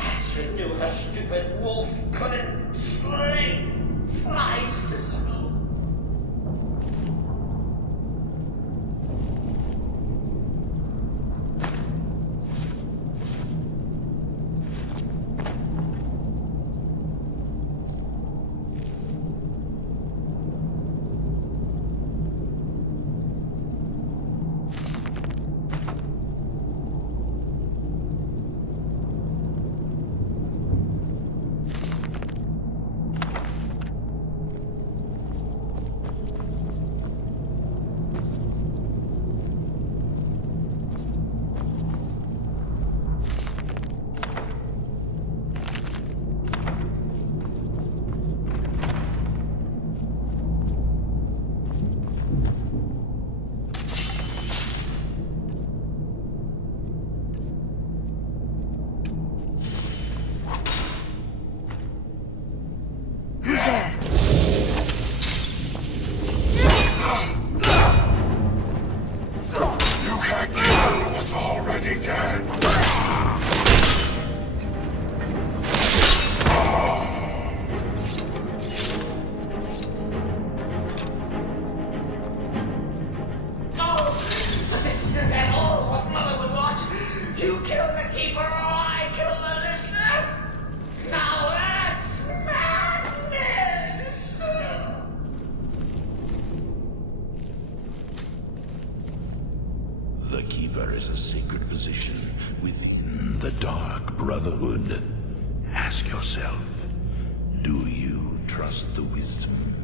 Astrid knew her stupid wolf couldn't fly Cicero. The Keeper is a sacred position within the Dark Brotherhood. Ask yourself, do you trust the wisdom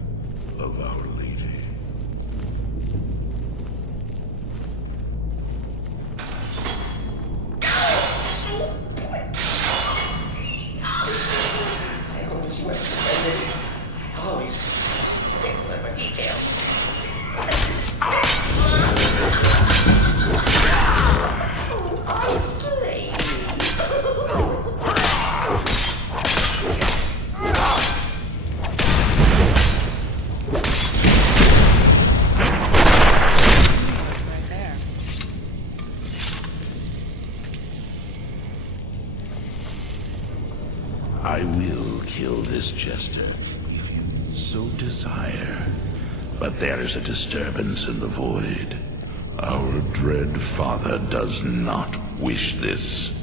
of Our Lady? I will kill this jester if you so desire. But there is a disturbance in the void. Our dread father does not wish this.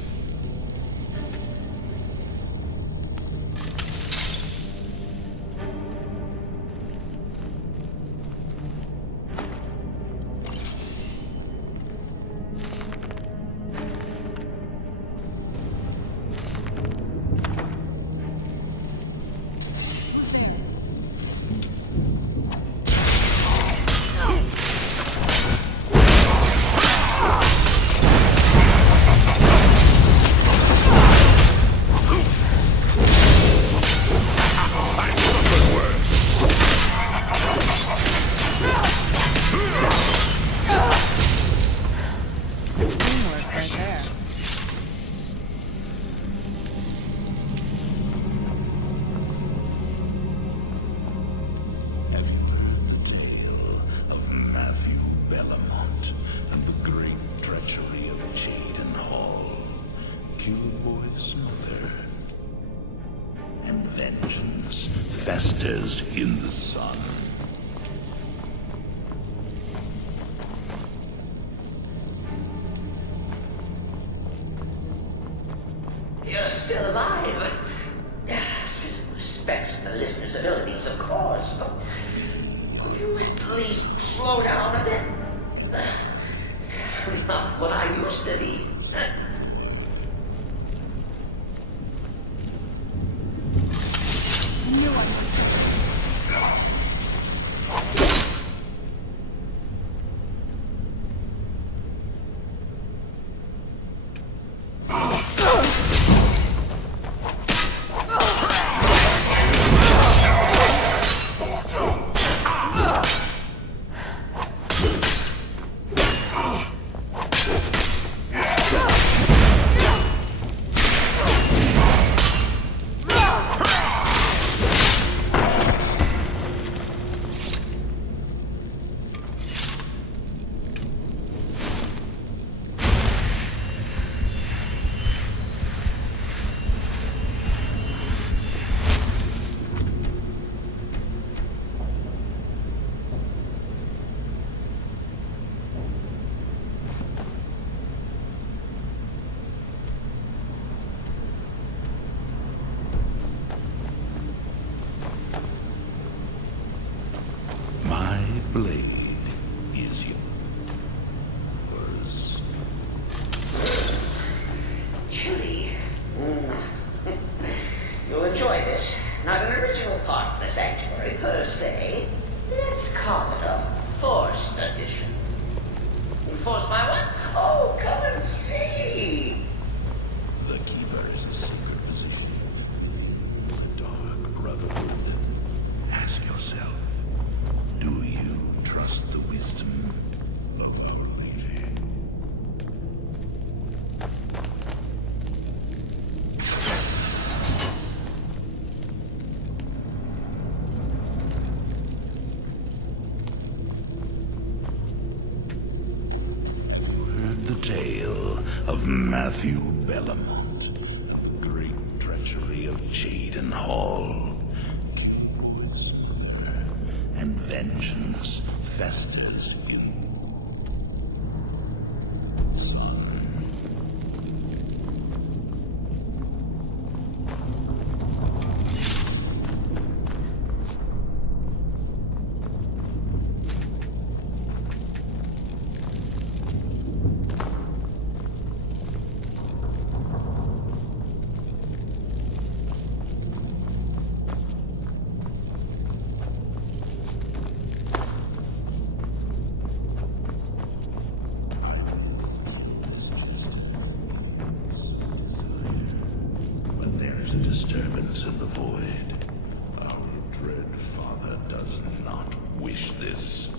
Boy's mother, and vengeance festers in the sun. You're still alive. Citizen respects the listener's abilities, of course, but could you at least slow down a bit? I'm not what I used to be. My blade is yours. Chilly. You'll enjoy this. Not an original part of the sanctuary per se. Let's call it a forced addition. Forced by what? Oh, come and see. The Keeper is a secret position. A dark brotherhood. Ask yourself, do you trust the wisdom of the lady? Heard the tale of Matthew Bellamont, the great treachery of Jaden Hall. And vengeance festers in the sun. But there's a disturbance in the void. Our dread father does not wish this.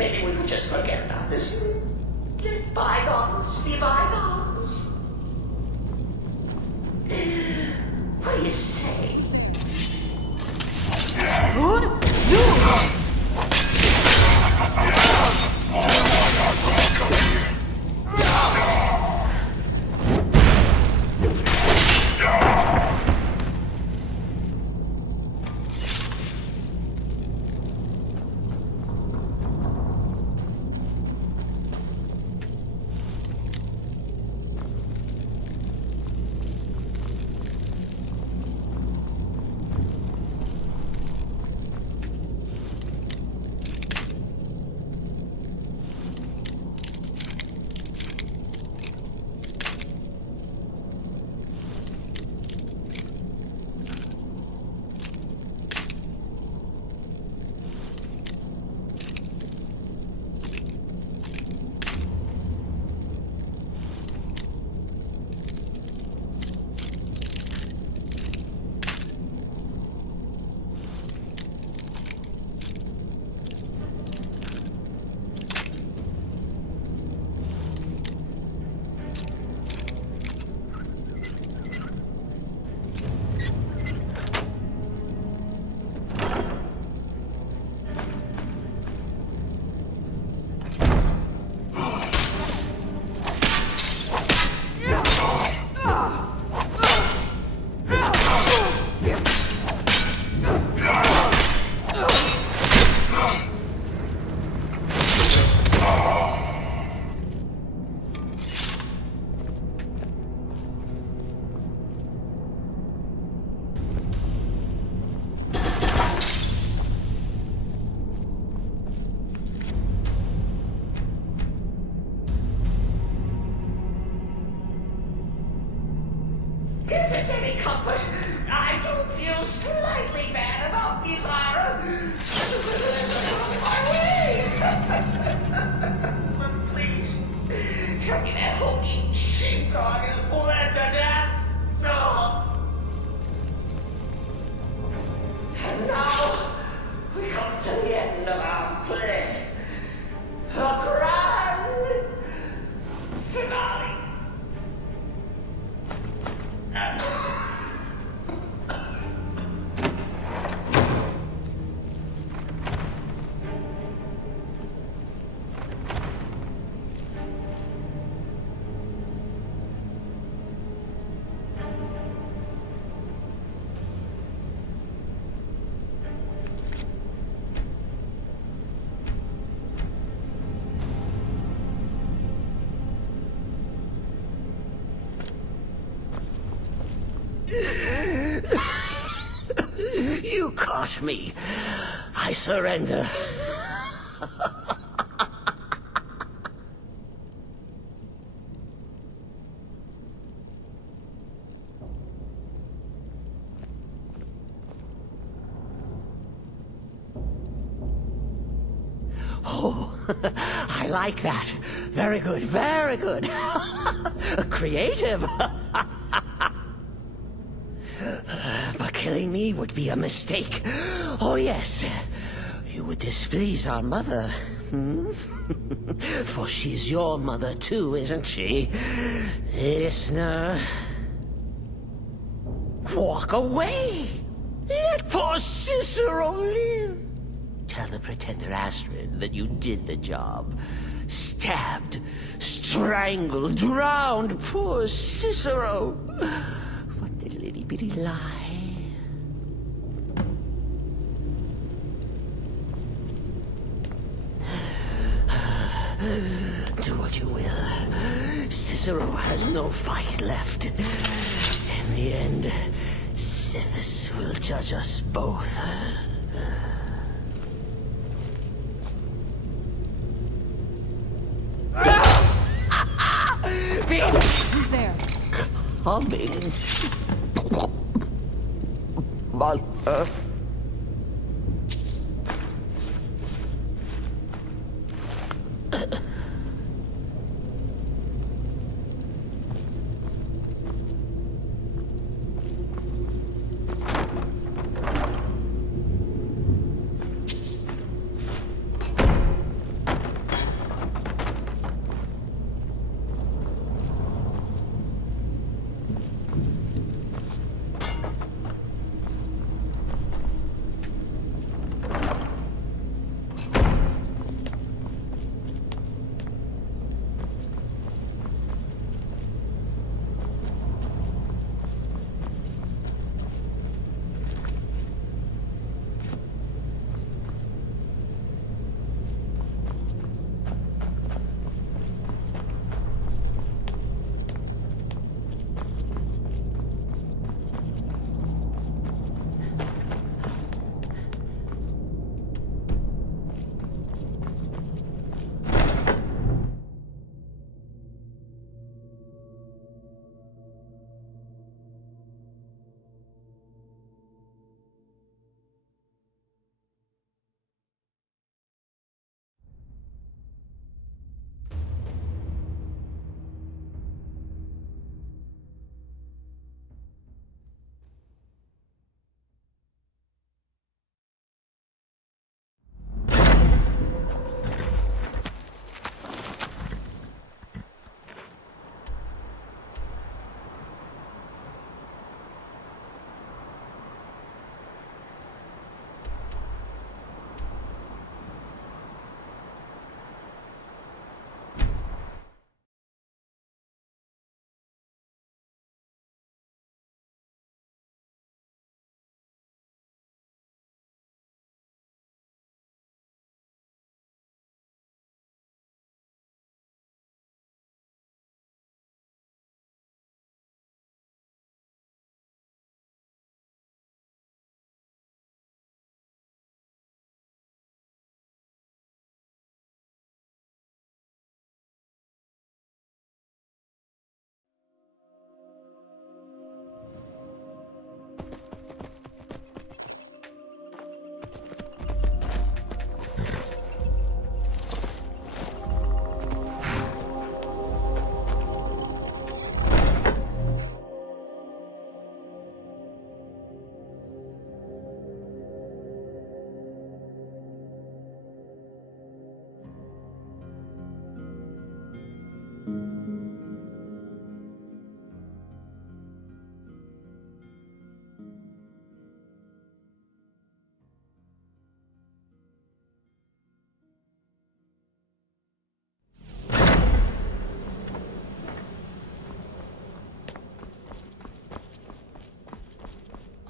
maybe we could just forget about this and let bygones be bygones. What do you say? If it's any comfort, I do feel slightly bad about these Zara. My way. But please, tell me that hulking sheepdog is bled to death. No. And now we come to the end of our play. A grand finale. You caught me. I surrender. Oh, I like that. Very good, very good. Creative. But killing me would be a mistake. Oh, yes. You would displease our mother. Hmm? For she's your mother, too, isn't she? Listener. Walk away. Let poor Cicero live. Tell the pretender Astrid that you did the job. Stabbed, strangled, drowned poor Cicero. What little itty-bitty lie. Do what you will. Cicero has no fight left. In the end, Sithis will judge us both. Who's there? Coming. Mother.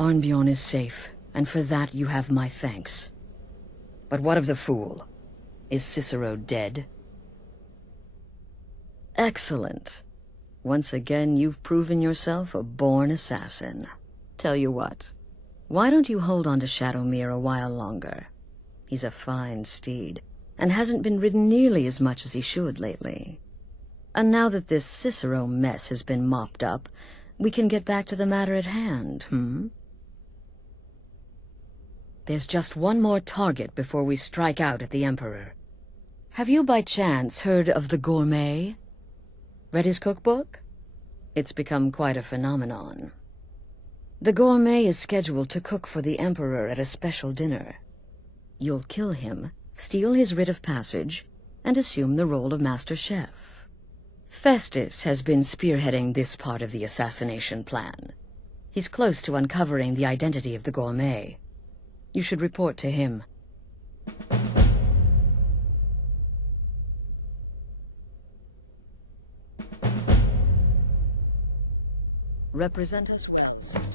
Arnbjorn is safe, and for that you have my thanks. But what of the fool? Is Cicero dead? Excellent. Once again, you've proven yourself a born assassin. Tell you what, why don't you hold on to Shadowmere a while longer? He's a fine steed, and hasn't been ridden nearly as much as he should lately. And now that this Cicero mess has been mopped up, we can get back to the matter at hand, There's just one more target before we strike out at the Emperor. Have you by chance heard of the Gourmet? Read his cookbook? It's become quite a phenomenon. The Gourmet is scheduled to cook for the Emperor at a special dinner. You'll kill him, steal his writ of passage, and assume the role of Master Chef. Festus has been spearheading this part of the assassination plan. He's close to uncovering the identity of the Gourmet. You should report to him. Represent us well, sister.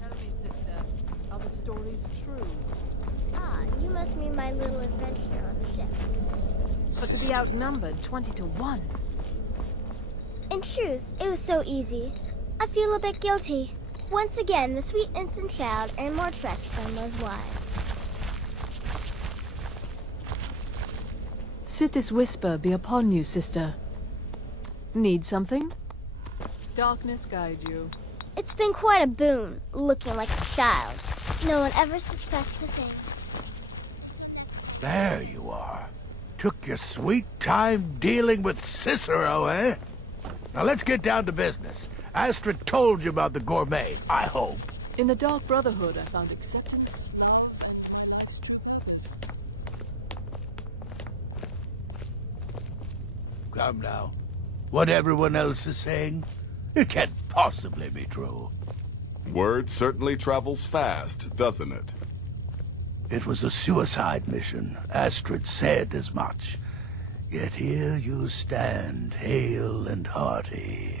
Tell me, sister, are the stories true? Ah, you must mean my little adventure on the ship. But to be outnumbered 20-1. In truth, it was so easy. I feel a bit guilty. Once again, the sweet innocent child earned more trust than was wise. Sithis whisper be upon you, sister. Need something? Darkness guide you. It's been quite a boon, looking like a child. No one ever suspects a thing. There you are. Took your sweet time dealing with Cicero, eh? Now let's get down to business. Astrid told you about the Gourmet, I hope. In the Dark Brotherhood, I found acceptance, love, Come now. What everyone else is saying, it can't possibly be true. Word certainly travels fast, doesn't it? It was a suicide mission. Astrid said as much. Yet here you stand, hale and hearty.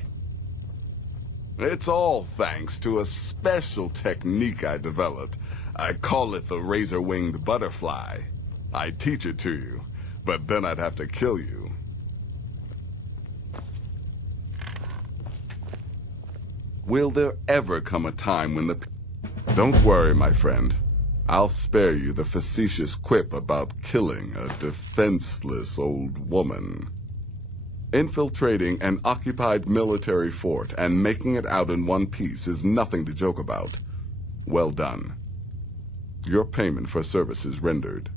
It's all thanks to a special technique I developed. I call it the razor-winged butterfly. I'd teach it to you, but then I'd have to kill you. Will there ever come a time when the... Don't worry, my friend. I'll spare you the facetious quip about killing a defenseless old woman. Infiltrating an occupied military fort and making it out in one piece is nothing to joke about. Well done. Your payment for services rendered.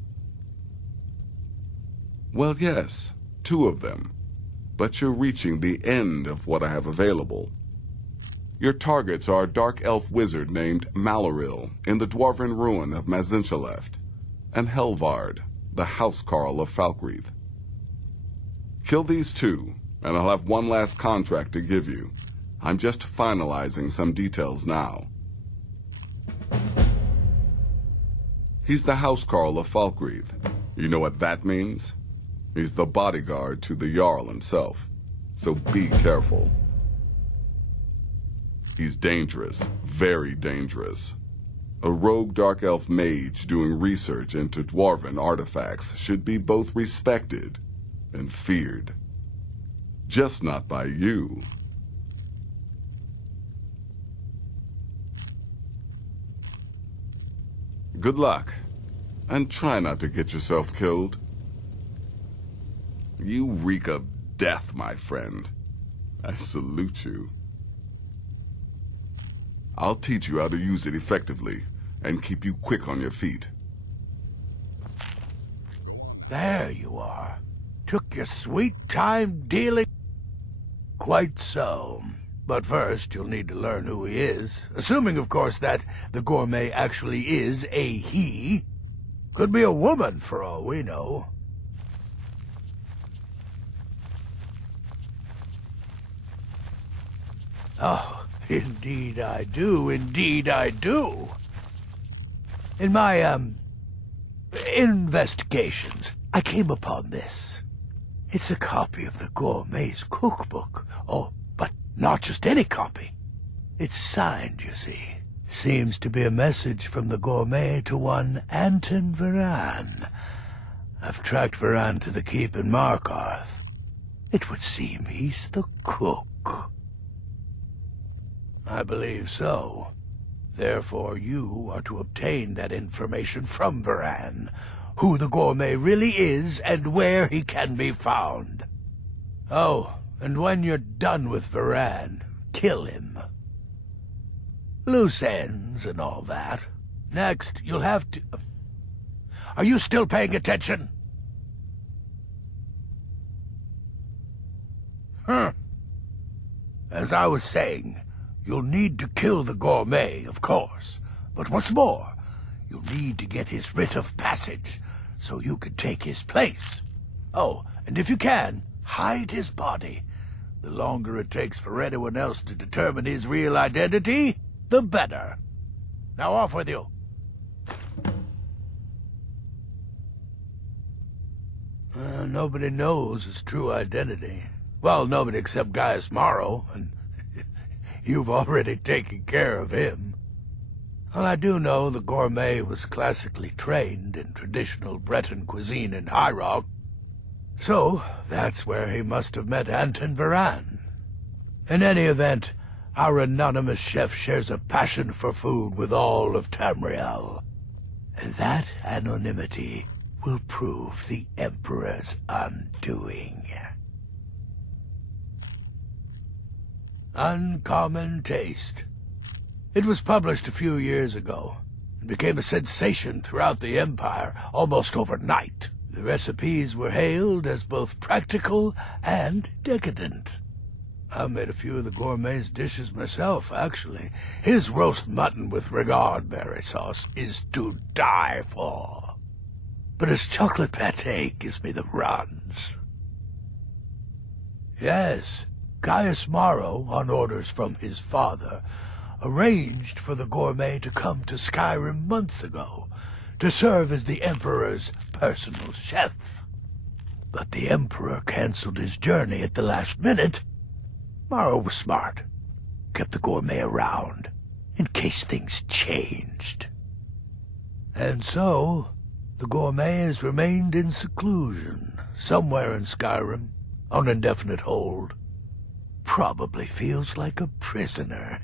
Well, yes, 2 of them. But you're reaching the end of what I have available. Your targets are a dark elf wizard named Maloril in the dwarven ruin of Mazinchaleft, and Helvard, the housecarl of Falkreath. Kill these 2, and I'll have one last contract to give you. I'm just finalizing some details now. He's the housecarl of Falkreath. You know what that means? He's the bodyguard to the Jarl himself, so be careful. He's dangerous, very dangerous. A rogue dark elf mage doing research into dwarven artifacts should be both respected and feared. Just not by you. Good luck, and try not to get yourself killed. You reek of death, my friend. I salute you. I'll teach you how to use it effectively and keep you quick on your feet. There you are. Took your sweet time dealing... Quite so. But first, you'll need to learn who he is. Assuming, of course, that the Gourmet actually is a he. Could be a woman, for all we know. Oh, indeed I do. Indeed I do. In my, investigations, I came upon this. It's a copy of the Gourmet's cookbook. Oh, but not just any copy. It's signed, you see. Seems to be a message from the gourmet to one Anton Varan. I've tracked Varan to the keep in Markarth. It would seem he's the cook. I believe so. Therefore, you are to obtain that information from Varan, who the gourmet really is and where he can be found. Oh, and when you're done with Varan, kill him. Loose ends and all that. Next, you'll have to... Are you still paying attention? As I was saying, you'll need to kill the gourmet, of course. But what's more, you'll need to get his writ of passage, so you can take his place. Oh, and if you can, hide his body. The longer it takes for anyone else to determine his real identity, the better. Now off with you. Nobody knows his true identity. Well, nobody except Gaius Morrow, and you've already taken care of him. Well, I do know the gourmet was classically trained in traditional Breton cuisine in High Rock, so that's where he must have met Anton Varan. In any event, our anonymous chef shares a passion for food with all of Tamriel, and that anonymity will prove the Emperor's undoing. Uncommon Taste. It was published a few years ago and became a sensation throughout the Empire almost overnight. The recipes were hailed as both practical and decadent. I made a few of the gourmet's dishes myself, actually. His roast mutton with regard berry sauce is to die for. But his chocolate pâté gives me the runs. Yes, Gaius Morrow, on orders from his father, arranged for the gourmet to come to Skyrim months ago to serve as the Emperor's personal chef. But the Emperor canceled his journey at the last minute. Morrow was smart. Kept the gourmet around, in case things changed. And so, the gourmet has remained in seclusion, somewhere in Skyrim, on indefinite hold. Probably feels like a prisoner.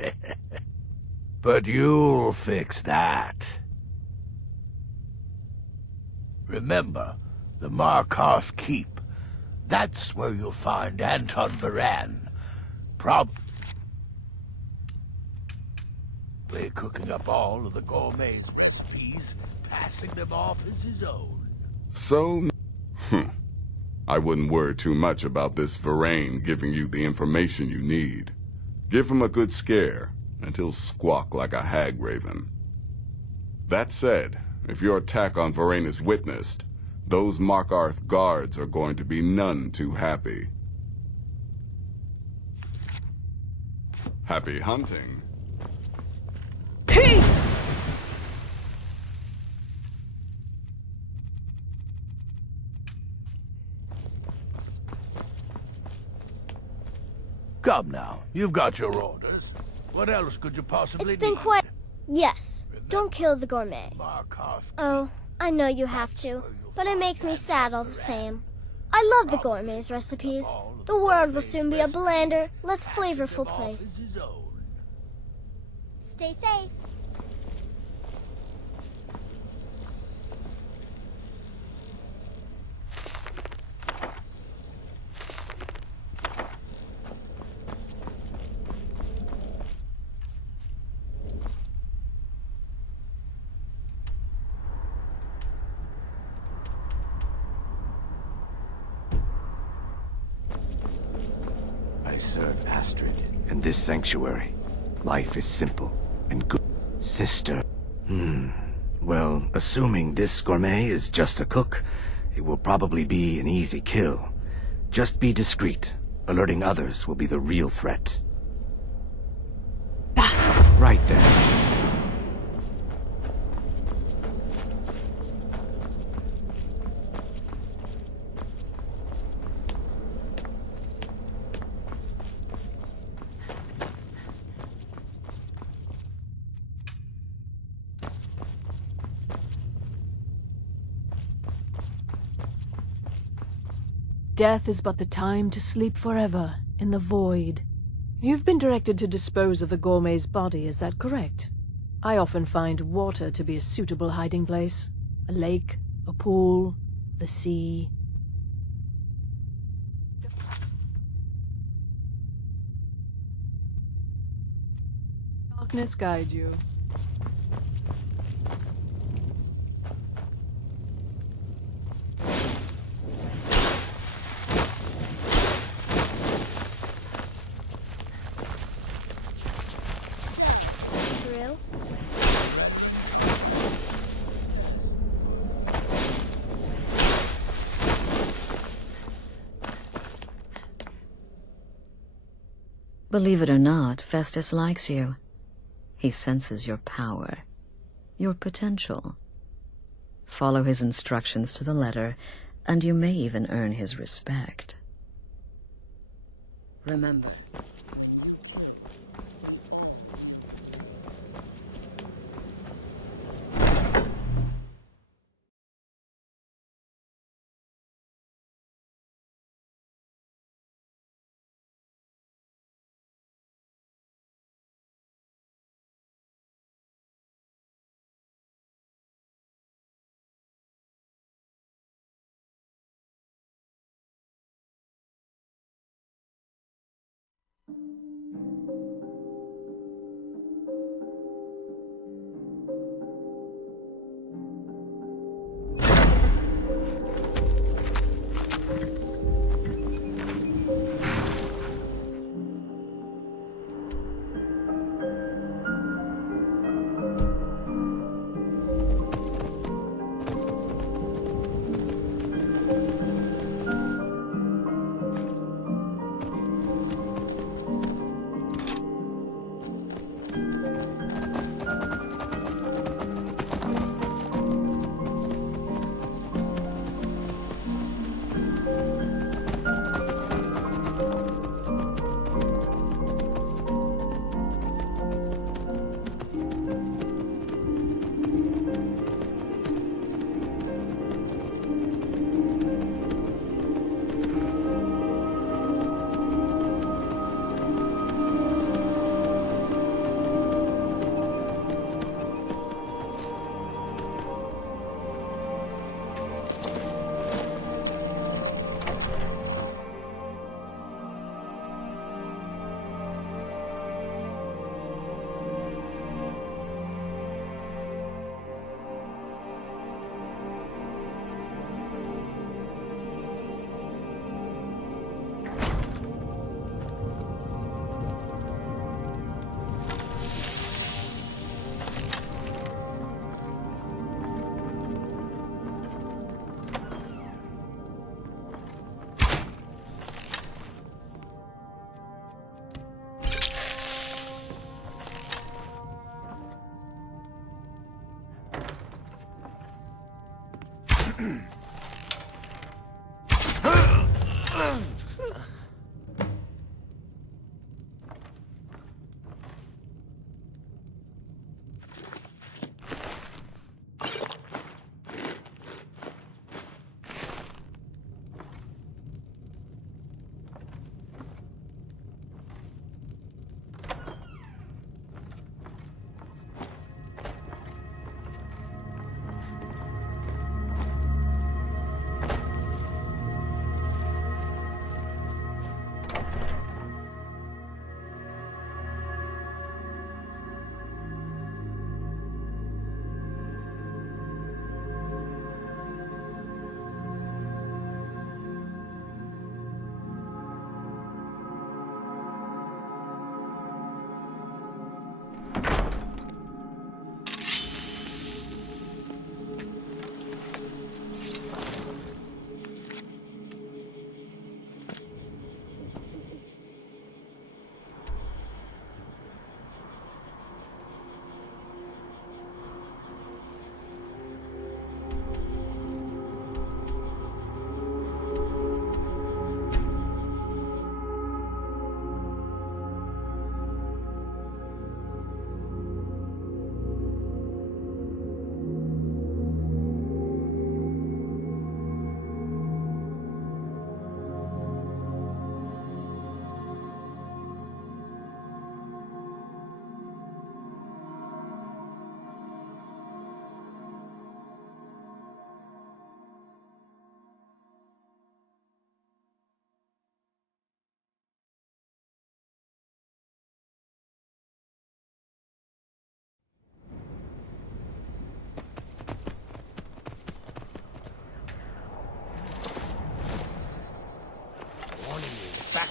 But you'll fix that. Remember, the Markarth Keep. That's where you'll find Anton Varan. Probably cooking up all of the gourmet's recipes, passing them off as his own. So, I wouldn't worry too much about this Varan giving you the information you need. Give him a good scare, and he'll squawk like a hag raven. That said, if your attack on Varan is witnessed, those Markarth guards are going to be none too happy. Happy hunting. Come now, you've got your orders. What else could you possibly It's been need? quite... Yes, don't kill the gourmet. Markarth. Oh, I know you have to, but it makes me sad all the same. I love the gourmet's recipes. The world will soon be a blander, less flavorful place. Stay safe. I serve Astrid in this sanctuary. Life is simple and good. Sister. Well, assuming this gourmet is just a cook, it will probably be an easy kill. Just be discreet. Alerting others will be the real threat. Bas! Right there. Death is but the time to sleep forever in the void. You've been directed to dispose of the gourmet's body, is that correct? I often find water to be a suitable hiding place. A lake, a pool, the sea. Darkness guide you. Through. Believe it or not, Festus likes you. He senses your power, your potential. Follow his instructions to the letter, and you may even earn his respect. Remember,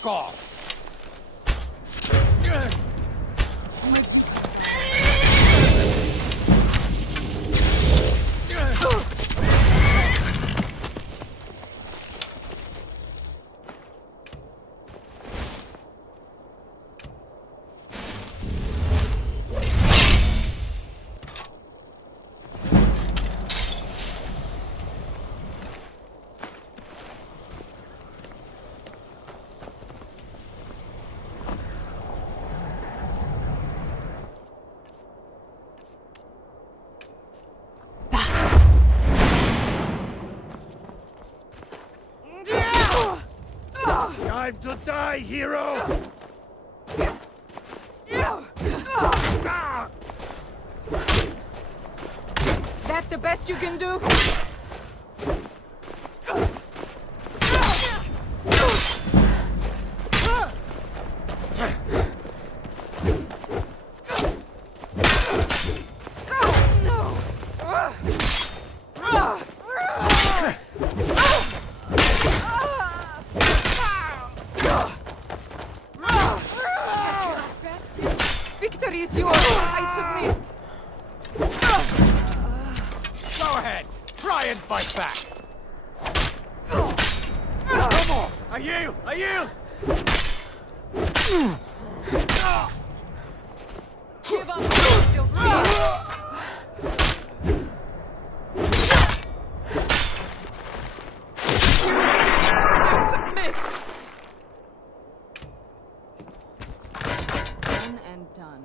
Back off! Time to die, hero! That the best you can do? Victory is yours. I submit. Go ahead! Try and fight back! Come on! I yield! I yield! Give up. Still submit. Done and done.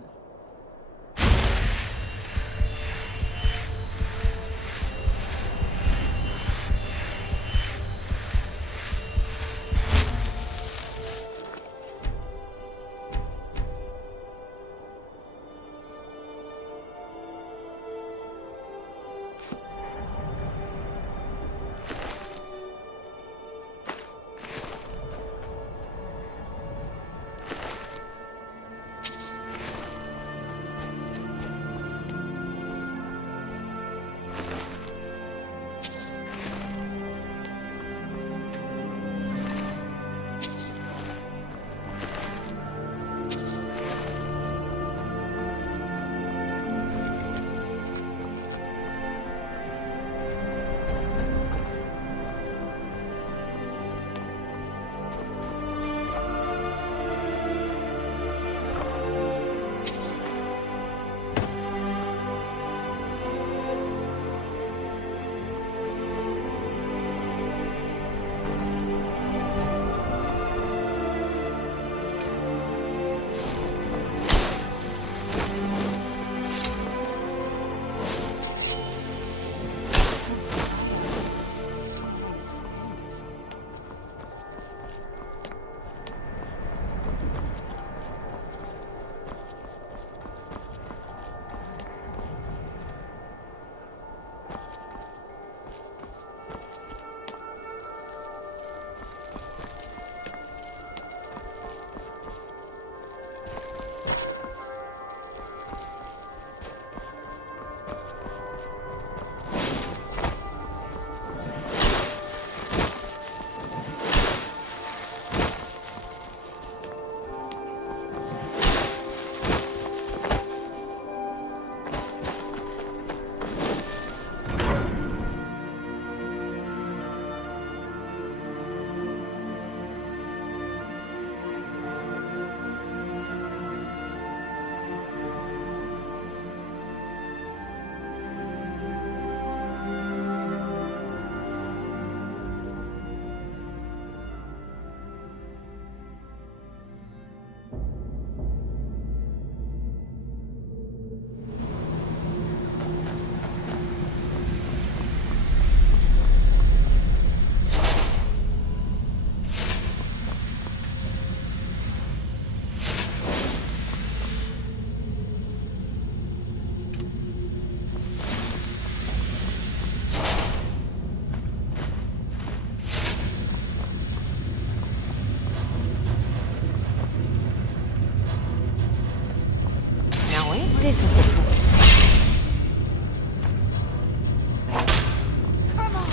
This is a good. Nice. Come on.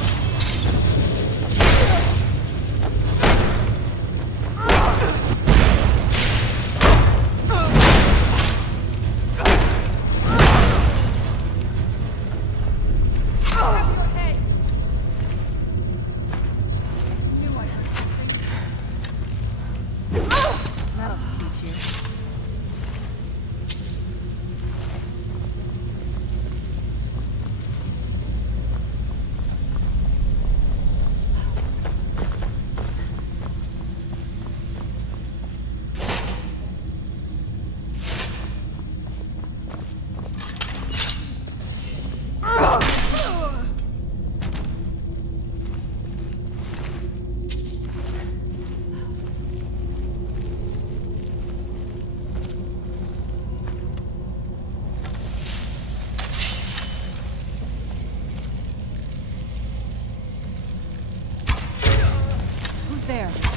Who's there?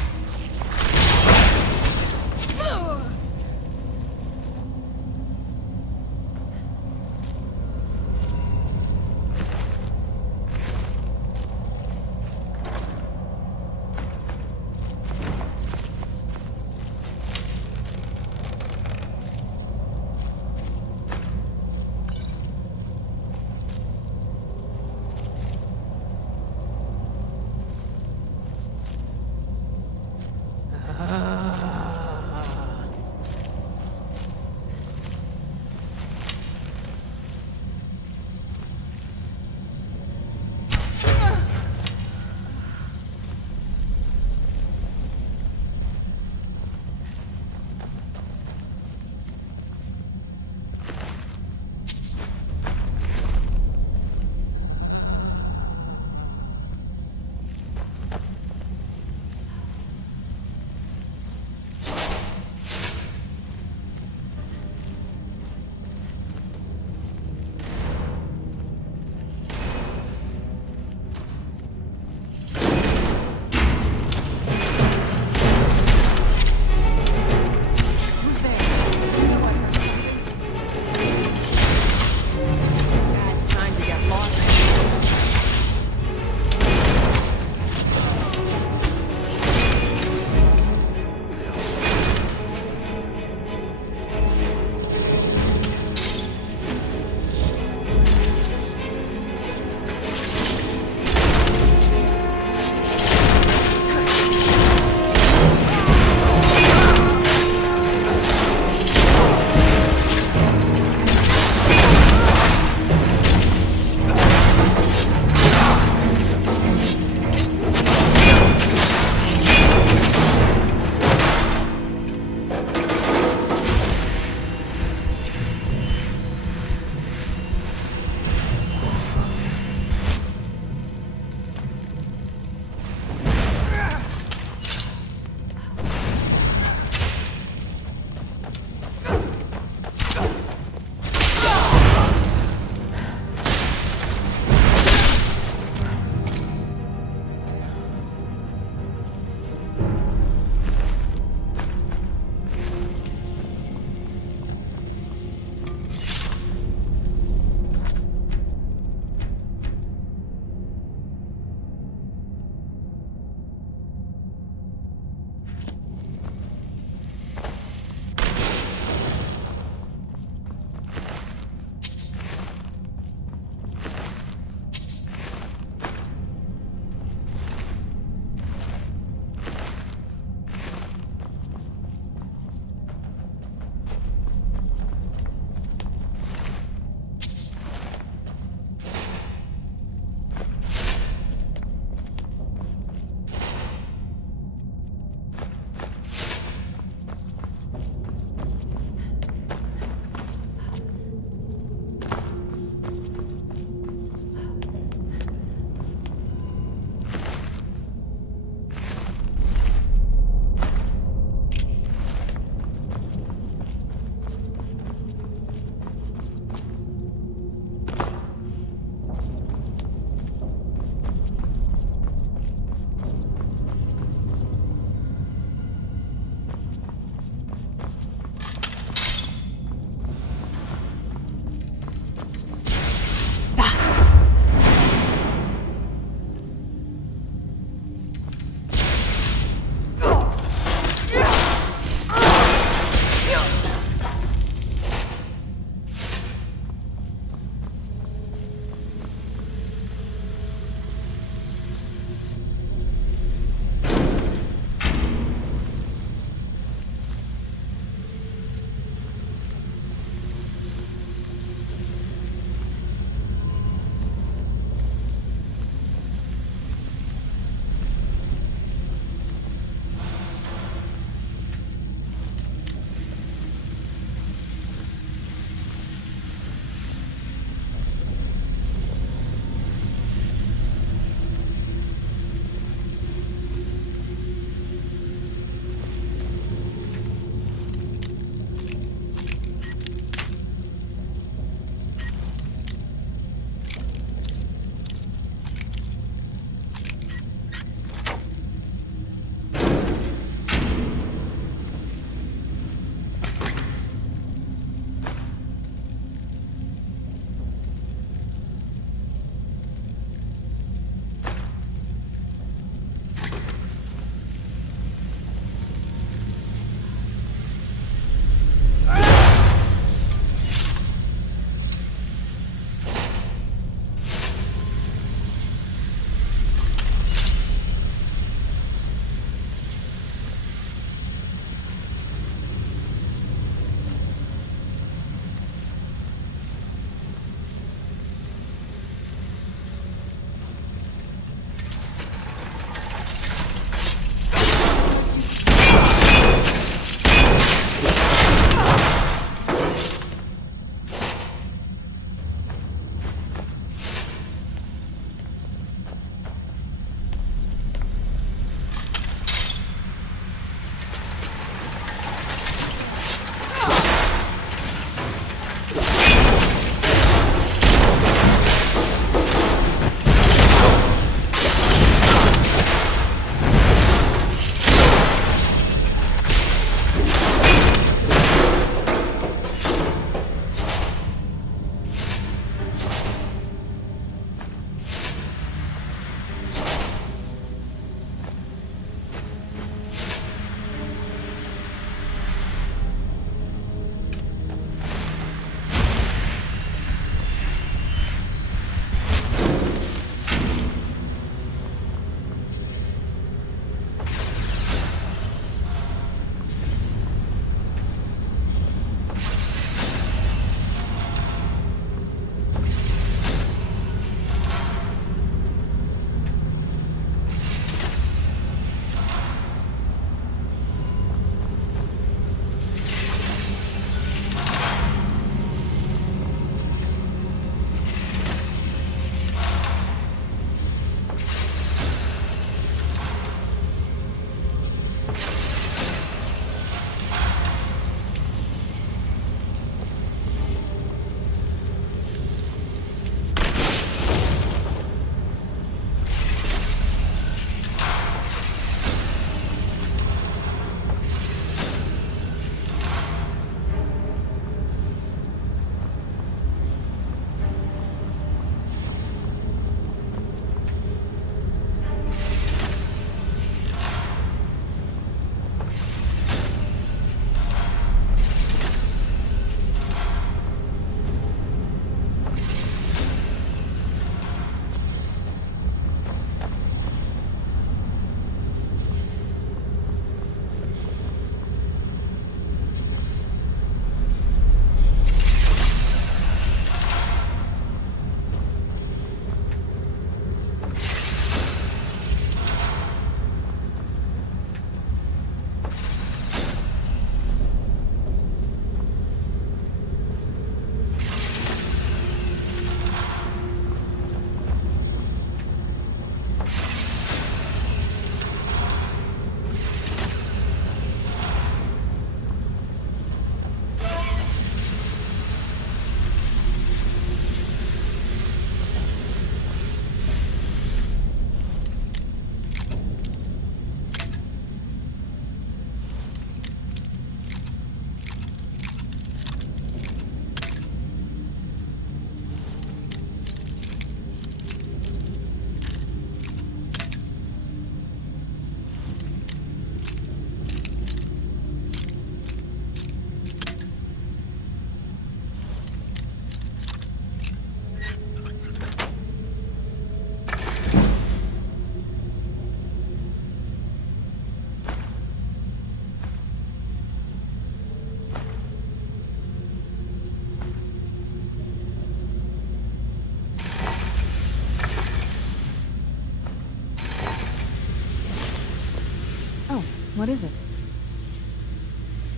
Oh, what is it?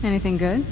Anything good?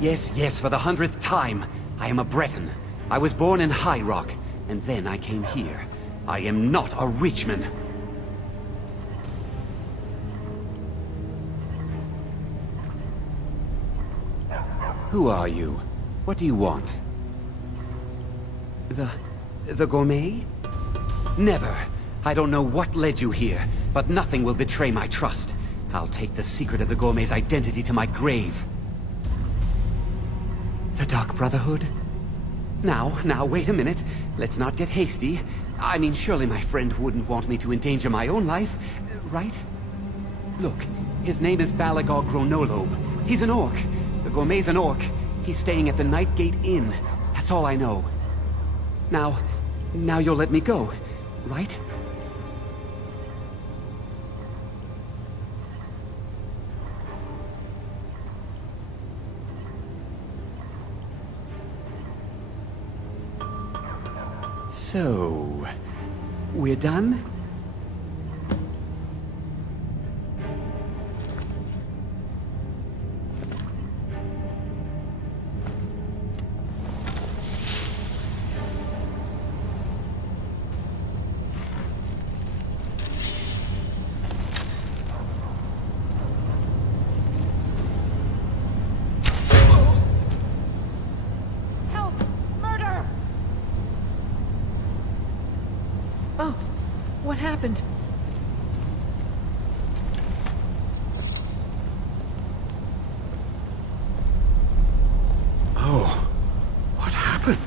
Yes, yes, for the 100th time. I am a Breton. I was born in High Rock, and then I came here. I am not a Reachman. Who are you? What do you want? The gourmet? Never. I don't know what led you here, but nothing will betray my trust. I'll take the secret of the gourmet's identity to my grave. The Dark Brotherhood? Now, wait a minute. Let's not get hasty. I mean, surely my friend wouldn't want me to endanger my own life, right? Look, his name is Balagog Gronolobe. He's an orc. The gourmet's an orc. He's staying at the Nightgate Inn. That's all I know. Now you'll let me go, right? So, we're done? Oh, what happened? Oh, what happened?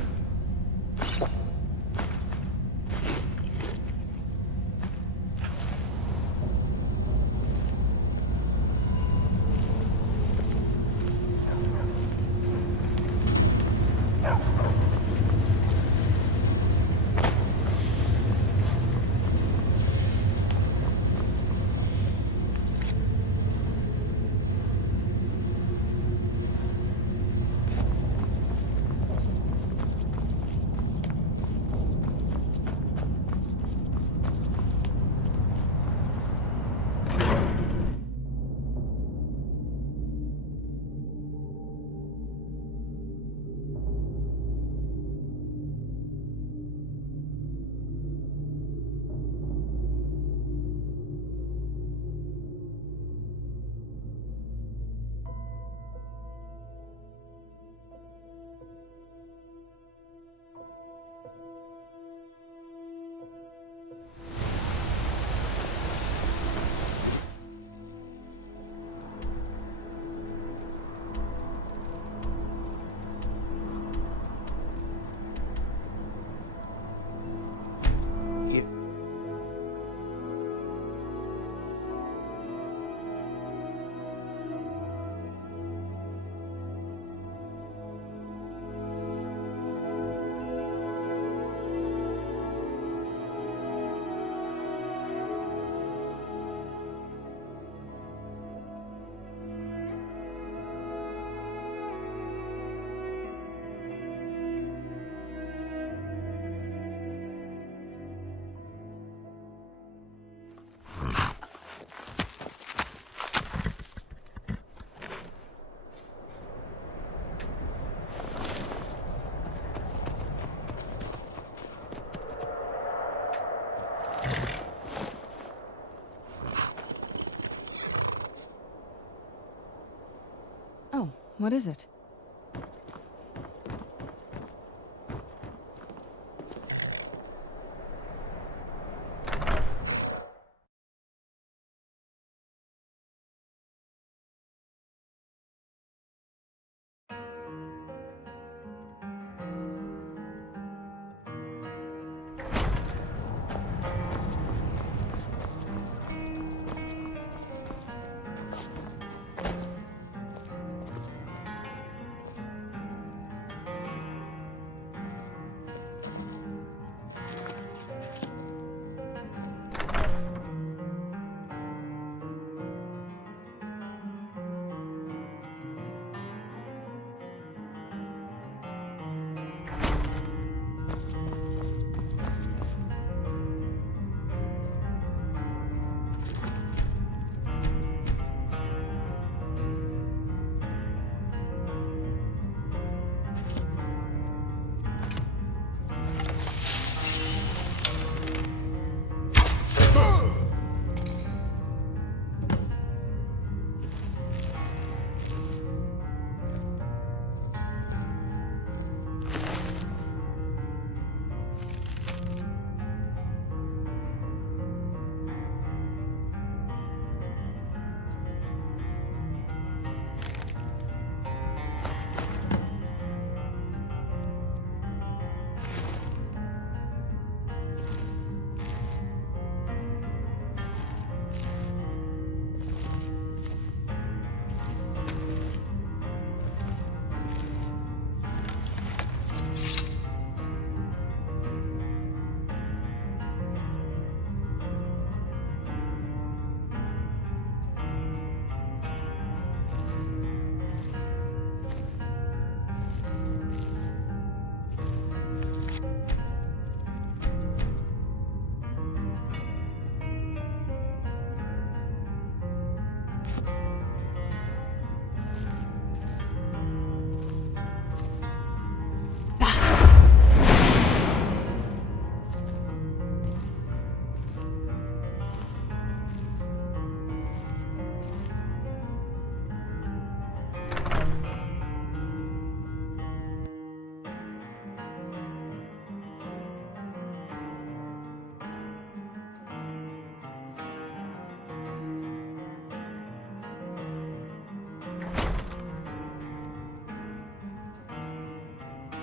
Oh, what is it?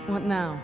What now?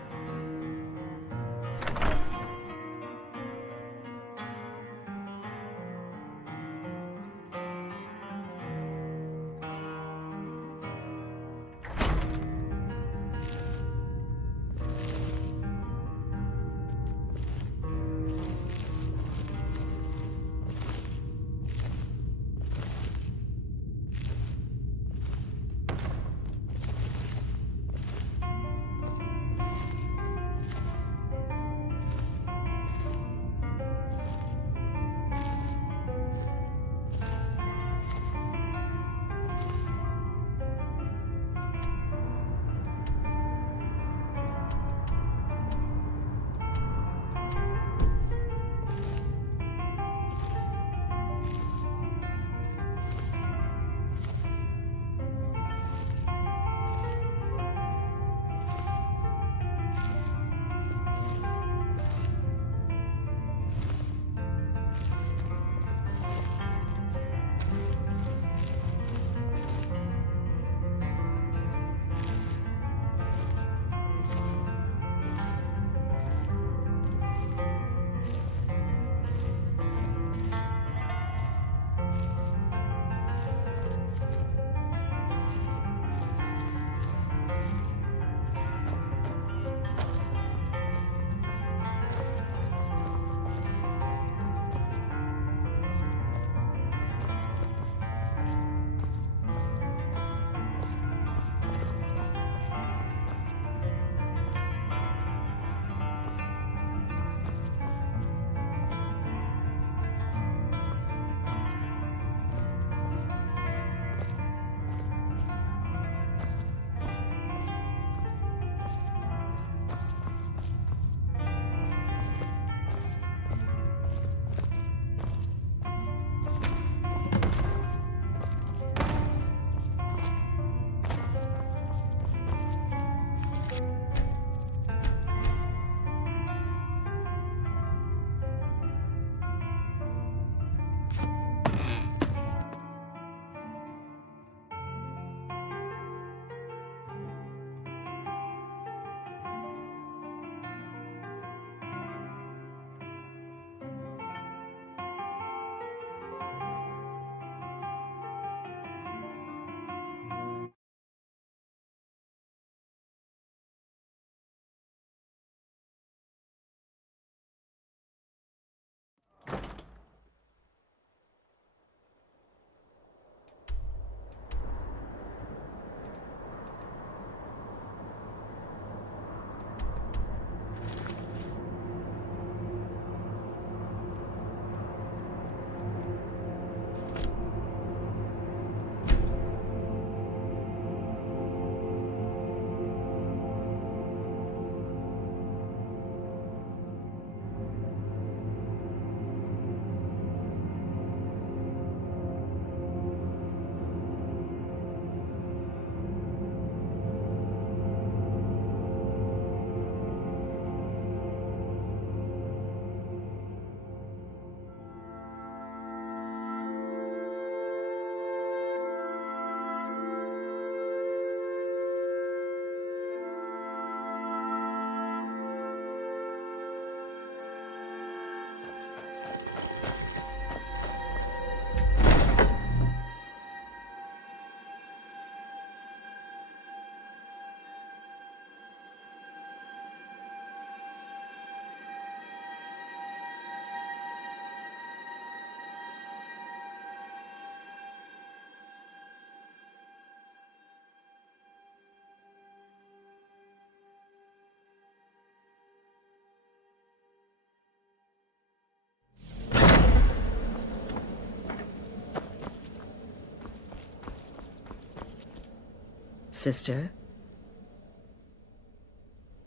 Sister?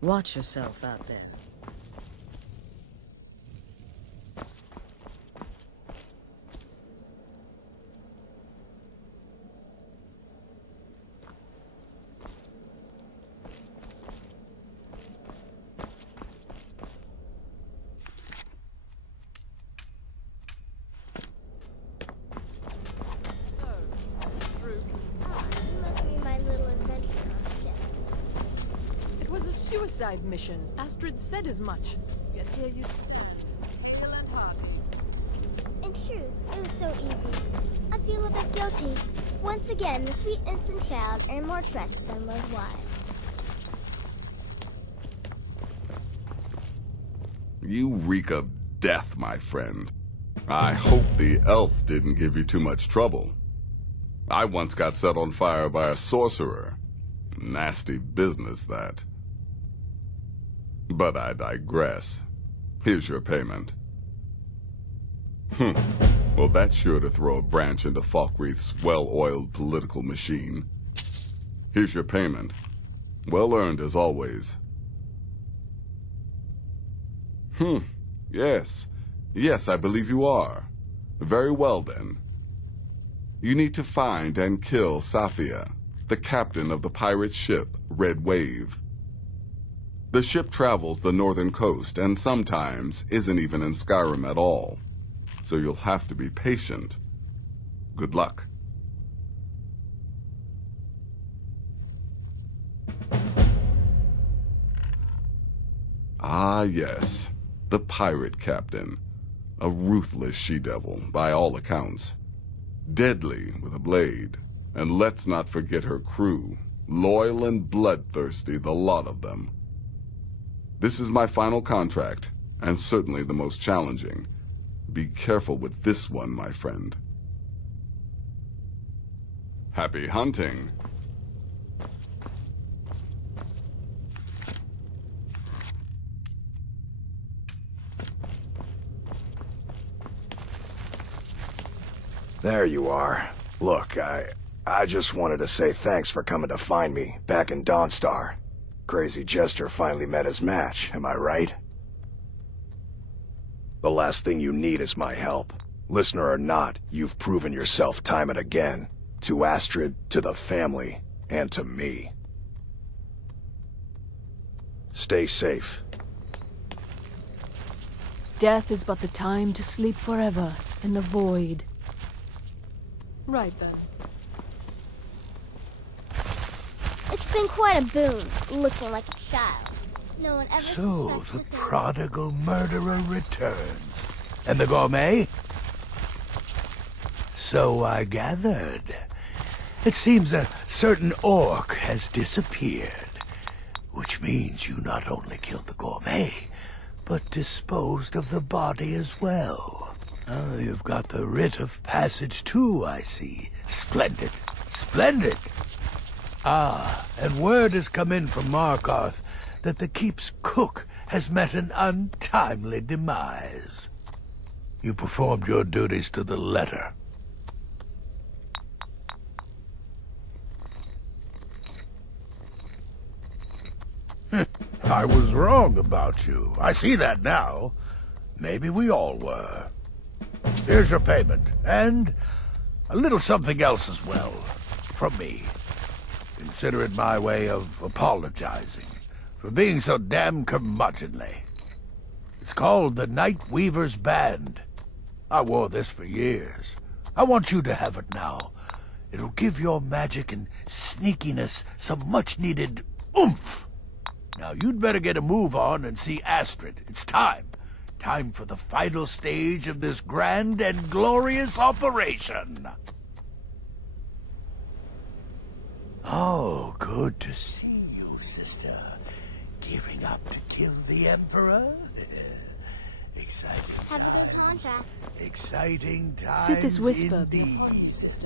Watch yourself out there. You must be my little adventure on the ship. It was a suicide mission. Astrid said as much. Yet here you stand, real and hearty. In truth, it was so easy. I feel a bit guilty. Once again, the sweet innocent child earned more trust than was wise. You reek of death, my friend. I hope the elf didn't give you too much trouble. I once got set on fire by a sorcerer. Nasty business, that. But I digress. Here's your payment. Well, that's sure to throw a branch into Falkreath's well-oiled political machine. Here's your payment. Well earned, as always. Yes. Yes, I believe you are. Very well, then. You need to find and kill Safia, the captain of the pirate ship Red Wave. The ship travels the northern coast and sometimes isn't even in Skyrim at all. So you'll have to be patient. Good luck. Ah, yes. The pirate captain. A ruthless she-devil, by all accounts. Deadly with a blade. And let's not forget her crew. Loyal and bloodthirsty, the lot of them. This is my final contract, and certainly the most challenging. Be careful with this one, my friend. Happy hunting. There you are. Look, I just wanted to say thanks for coming to find me back in Dawnstar. Crazy Jester finally met his match, am I right? The last thing you need is my help. Listener or not, you've proven yourself time and again. To Astrid, to the family, and to me. Stay safe. Death is but the time to sleep forever in the void. Right then. It's been quite a boon, looking like a child. No one ever So suspects the a thing. prodigal murderer returns. And the gourmet? So I gathered. It seems a certain orc has disappeared. Which means you not only killed the gourmet, but disposed of the body as well. Oh, you've got the writ of passage too, I see. Splendid. Splendid. Ah, and word has come in from Markarth that the keep's cook has met an untimely demise. You performed your duties to the letter. I was wrong about you. I see that now. Maybe we all were. Here's your payment, and a little something else as well, from me. Consider it my way of apologizing for being so damn curmudgeonly. It's called the Night Weaver's Band. I wore this for years. I want you to have it now. It'll give your magic and sneakiness some much-needed oomph. Now, you'd better get a move on and see Astrid. It's time. Time for the final stage of this grand and glorious operation. Oh, good to see you, sister. Gearing up to kill the Emperor? Exciting Have a good times. contract. Exciting times Sit this whisper be indeed. upon you, sister.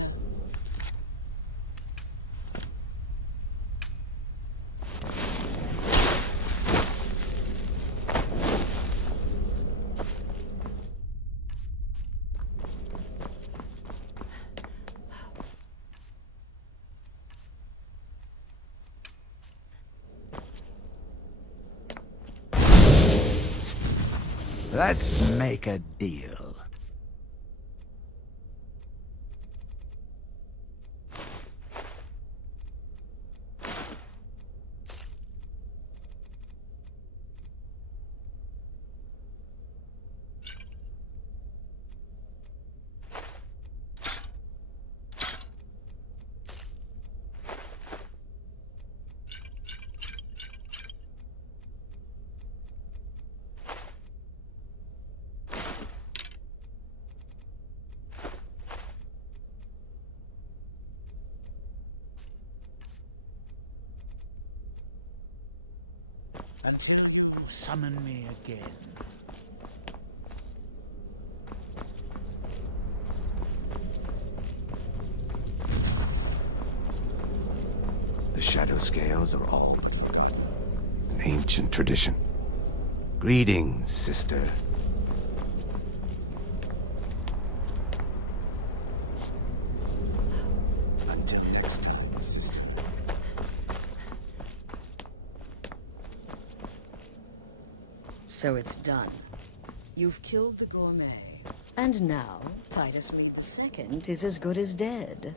Let's make a deal. until you summon me again. The shadow scales are all an ancient tradition. Greetings, sister. Until next time. So it's done. You've killed the gourmet. And now, Titus Lee II is as good as dead.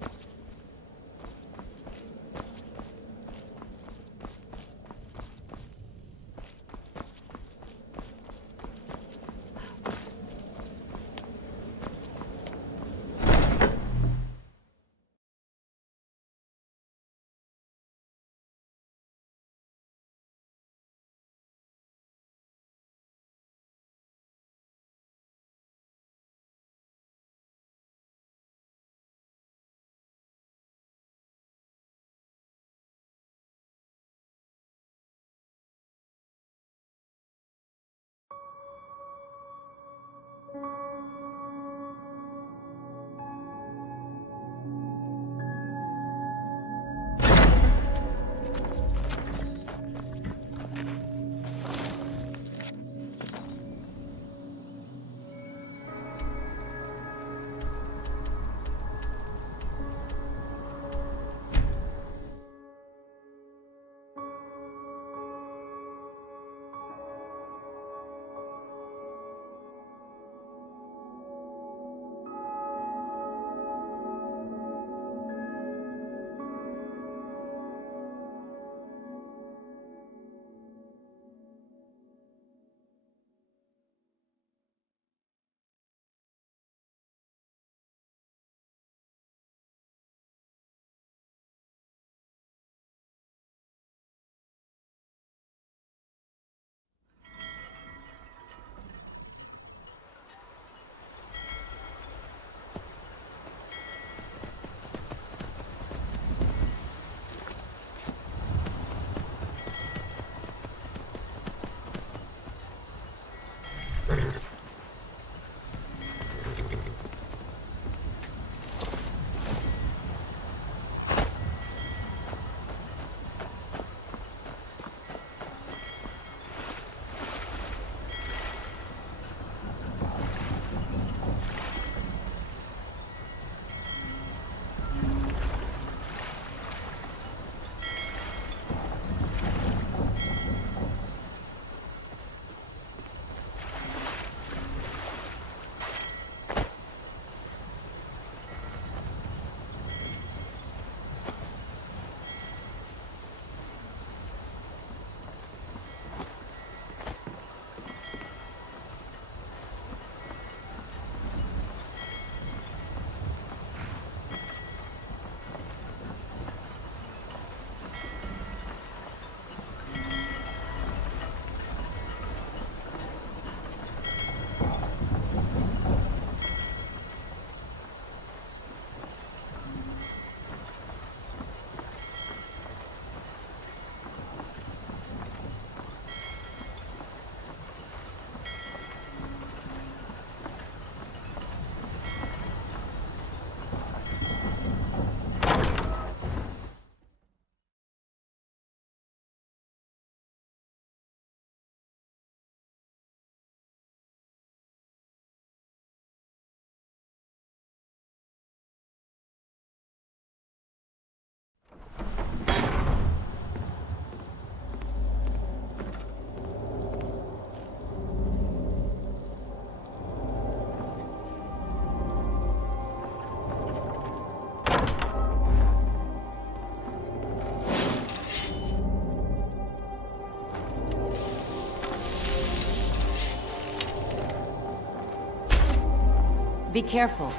Be careful.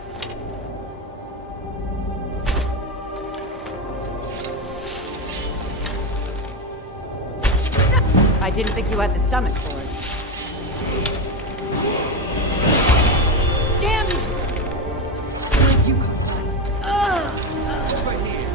I didn't think you had the stomach for it. Damn you! Where'd you come from? Over here.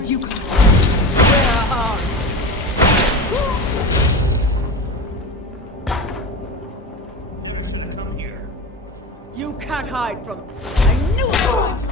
Where'd you come from? Where are you? You can't hide from... I knew it!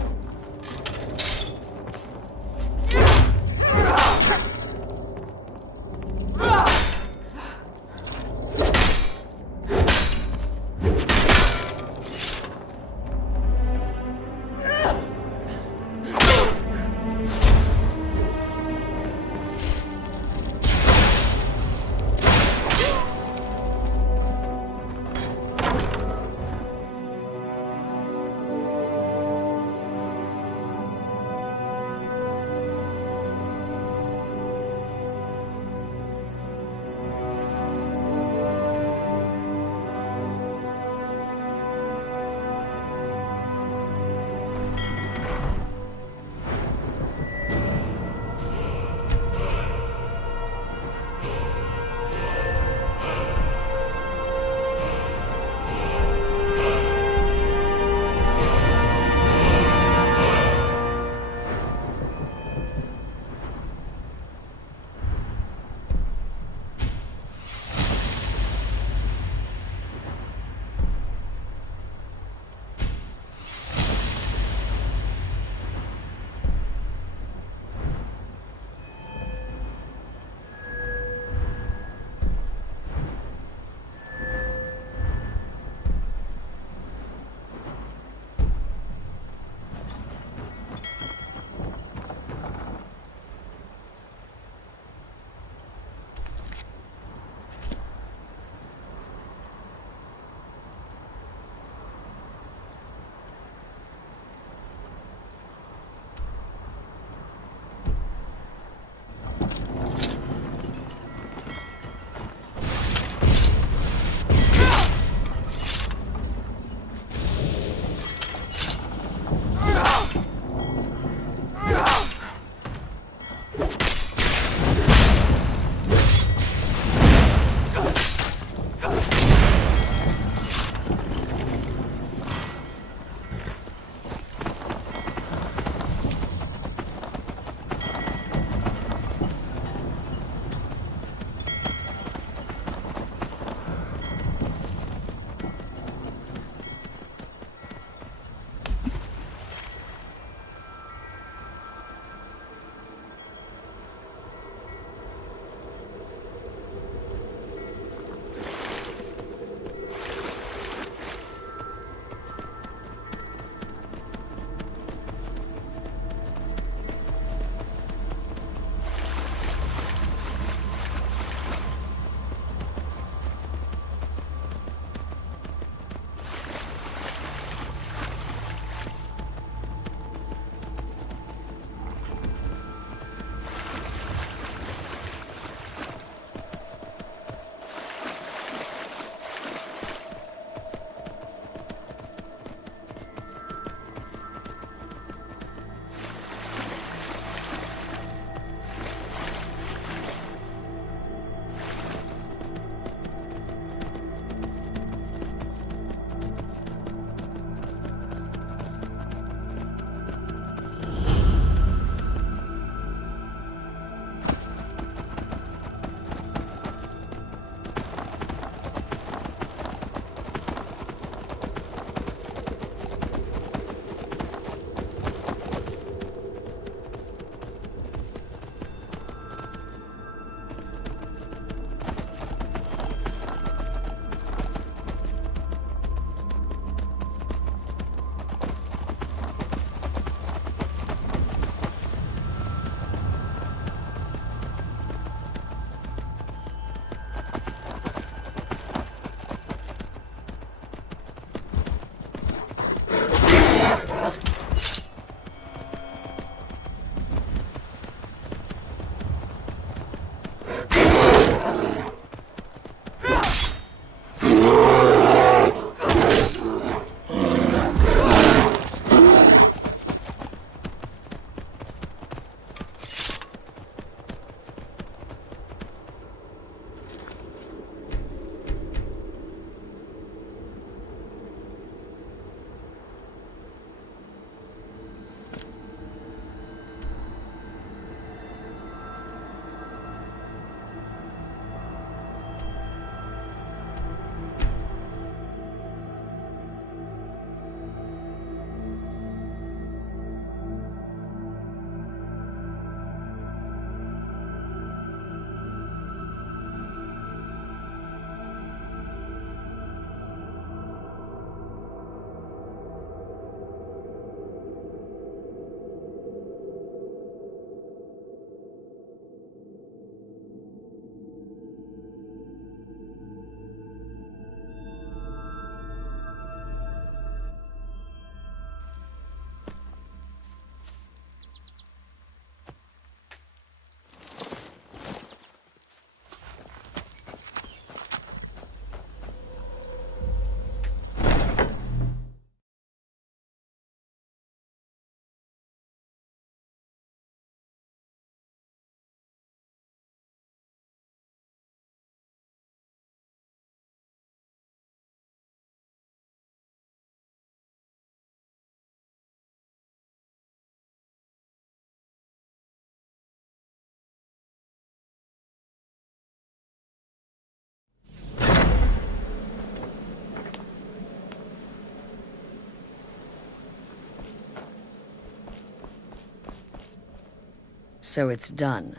So it's done.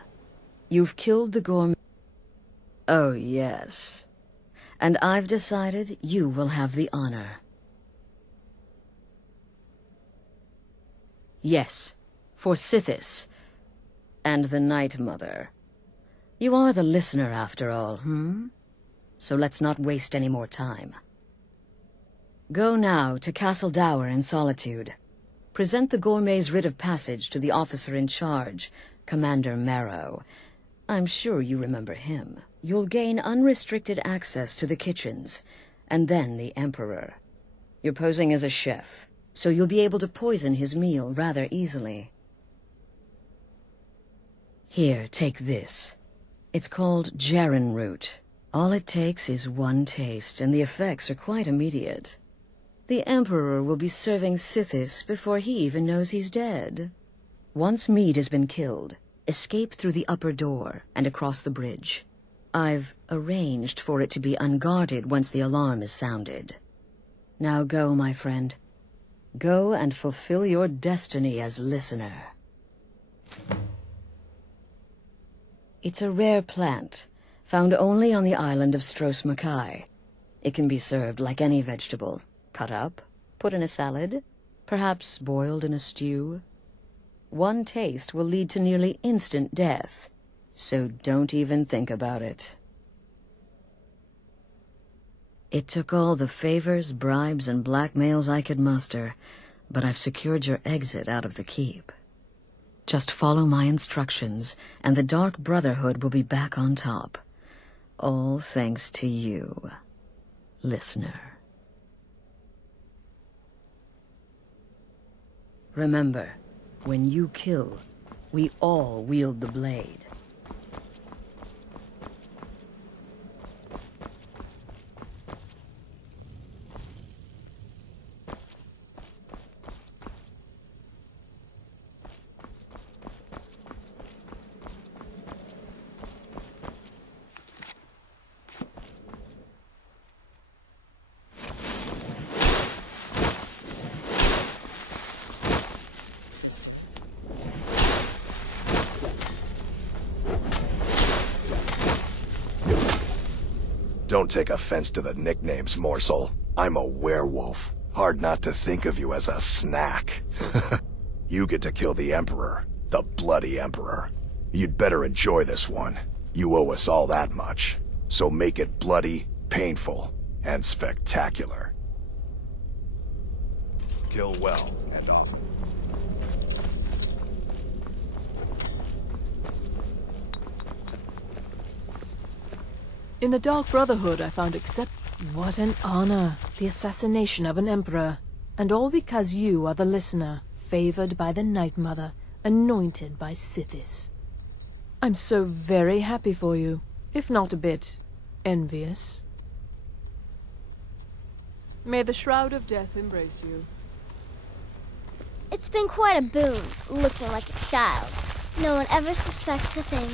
You've killed the gourmet. Oh, yes. And I've decided you will have the honor. Yes, for Sithis and the Night Mother. You are the listener, after all, So let's not waste any more time. Go now to Castle Dower in Solitude. Present the gourmet's writ of passage to the officer in charge, Commander Marrow. I'm sure you remember him. You'll gain unrestricted access to the kitchens, and then the Emperor. You're posing as a chef, so you'll be able to poison his meal rather easily. Here, take this. It's called Jaren root. All it takes is one taste, and the effects are quite immediate. The Emperor will be serving Sithis before he even knows he's dead. Once Mead has been killed, escape through the upper door and across the bridge. I've arranged for it to be unguarded once the alarm is sounded. Now go, my friend. Go and fulfill your destiny as listener. It's a rare plant, found only on the island of Stros Makai. It can be served like any vegetable, cut up, put in a salad, perhaps boiled in a stew. One taste will lead to nearly instant death, so don't even think about it. It took all the favors, bribes, and blackmails I could muster, but I've secured your exit out of the keep. Just follow my instructions, and the Dark Brotherhood will be back on top. All thanks to you, listener. Remember, when you kill, we all wield the blade. Don't take offense to the nicknames, morsel. I'm a werewolf. Hard not to think of you as a snack. You get to kill the Emperor. The bloody Emperor. You'd better enjoy this one. You owe us all that much. So make it bloody, painful, and spectacular. Kill well and often. In the Dark Brotherhood, I found What an honor! The assassination of an emperor. And all because you are the listener, favored by the Night Mother, anointed by Sithis. I'm so very happy for you, if not a bit envious. May the Shroud of Death embrace you. It's been quite a boon, looking like a child. No one ever suspects a thing.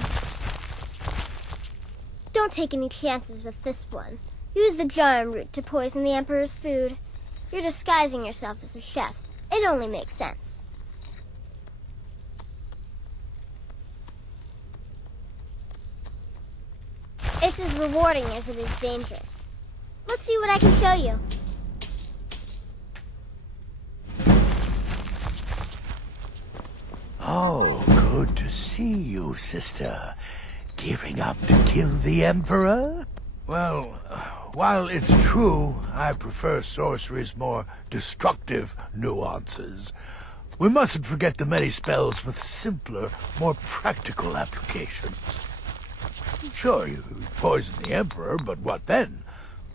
Don't take any chances with this one. Use the Jaren root to poison the Emperor's food. You're disguising yourself as a chef. It only makes sense. It's as rewarding as it is dangerous. Let's see what I can show you. Oh, good to see you, sister. Gearing up to kill the Emperor? Well, while it's true I prefer sorcery's more destructive nuances, we mustn't forget the many spells with simpler, more practical applications. Sure, you poison the Emperor, but what then?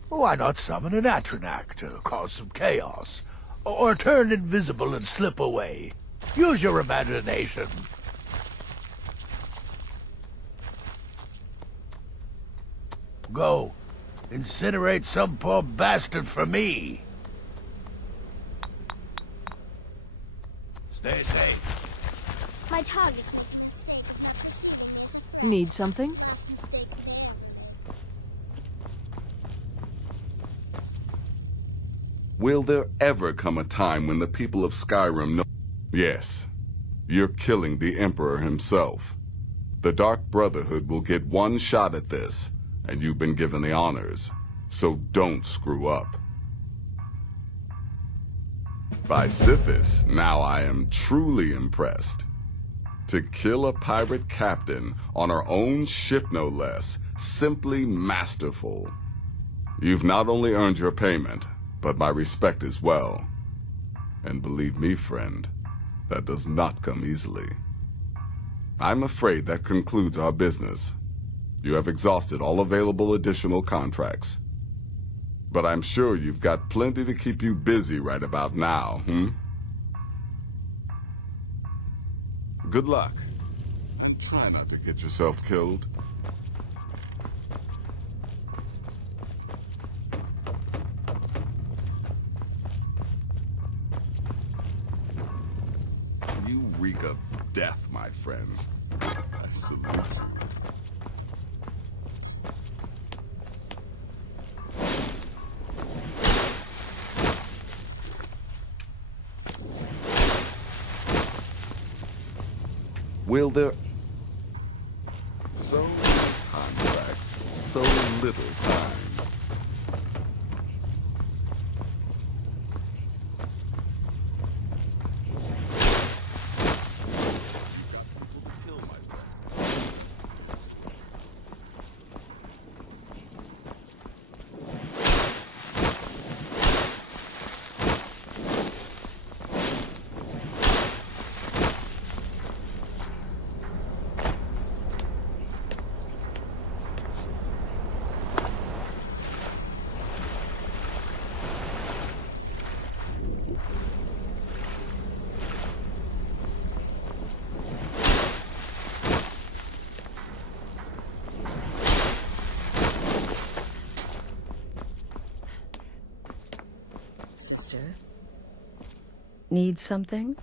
Why not summon an Atronak to cause some chaos? Or turn invisible and slip away? Use your imagination. Go. Incinerate some poor bastard for me. Stay safe. My target's making a mistake of not perceiving there's a threat. Need something? Last mistake made. Will there ever come a time when the people of Skyrim know... Yes. You're killing the Emperor himself. The Dark Brotherhood will get one shot at this, and you've been given the honors, so don't screw up. By Sithis, now I am truly impressed. To kill a pirate captain on our own ship no less, simply masterful. You've not only earned your payment, but my respect as well. And believe me, friend, that does not come easily. I'm afraid that concludes our business. You have exhausted all available additional contracts. But I'm sure you've got plenty to keep you busy right about now, Good luck, and try not to get yourself killed. You reek of death, my friend. I salute you. Will there... So many contracts, so little time. Need something?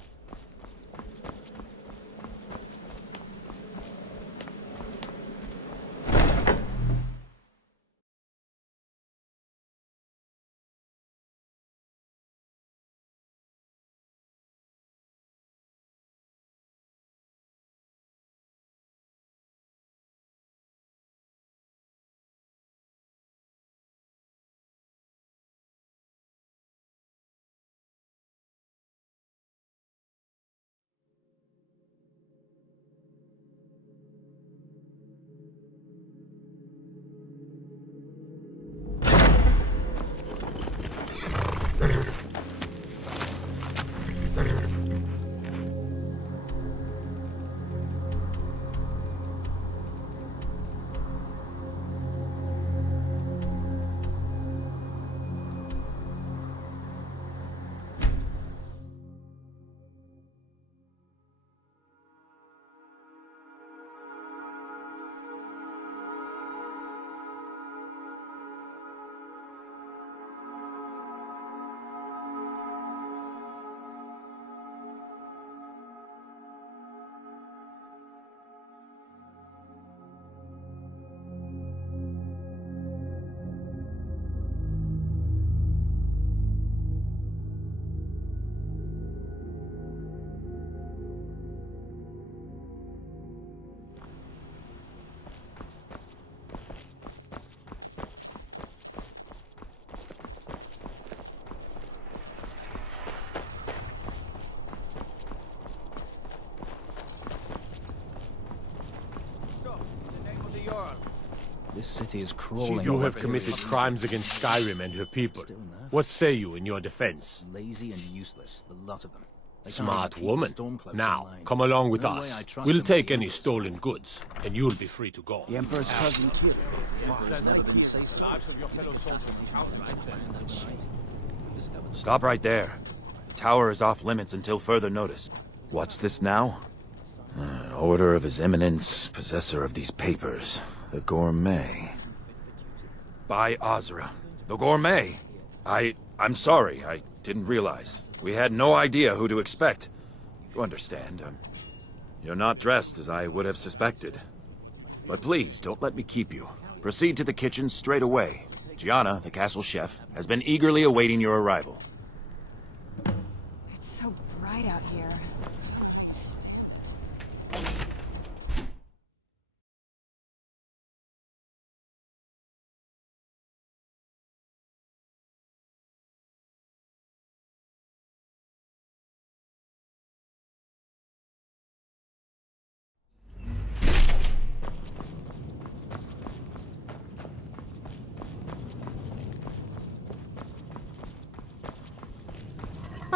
This city is crawling. You have committed crimes against Skyrim and her people. What say you in your defense? Lazy and useless, a lot of them. Smart woman. Now, come along with us. We'll take any stolen goods, and you'll be free to go. The Emperor's cousin Kira. Has never been safer. Lives of your fellow soldiers count like that. Stop right there. The tower is off limits until further notice. What's this now? An order of His Eminence, possessor of these papers. The Gourmet. By Azra. The Gourmet? I'm sorry, I didn't realize. We had no idea who to expect. You understand, you're not dressed as I would have suspected. But please, don't let me keep you. Proceed to the kitchen straight away. Gianna, the castle chef, has been eagerly awaiting your arrival. It's so bright out here.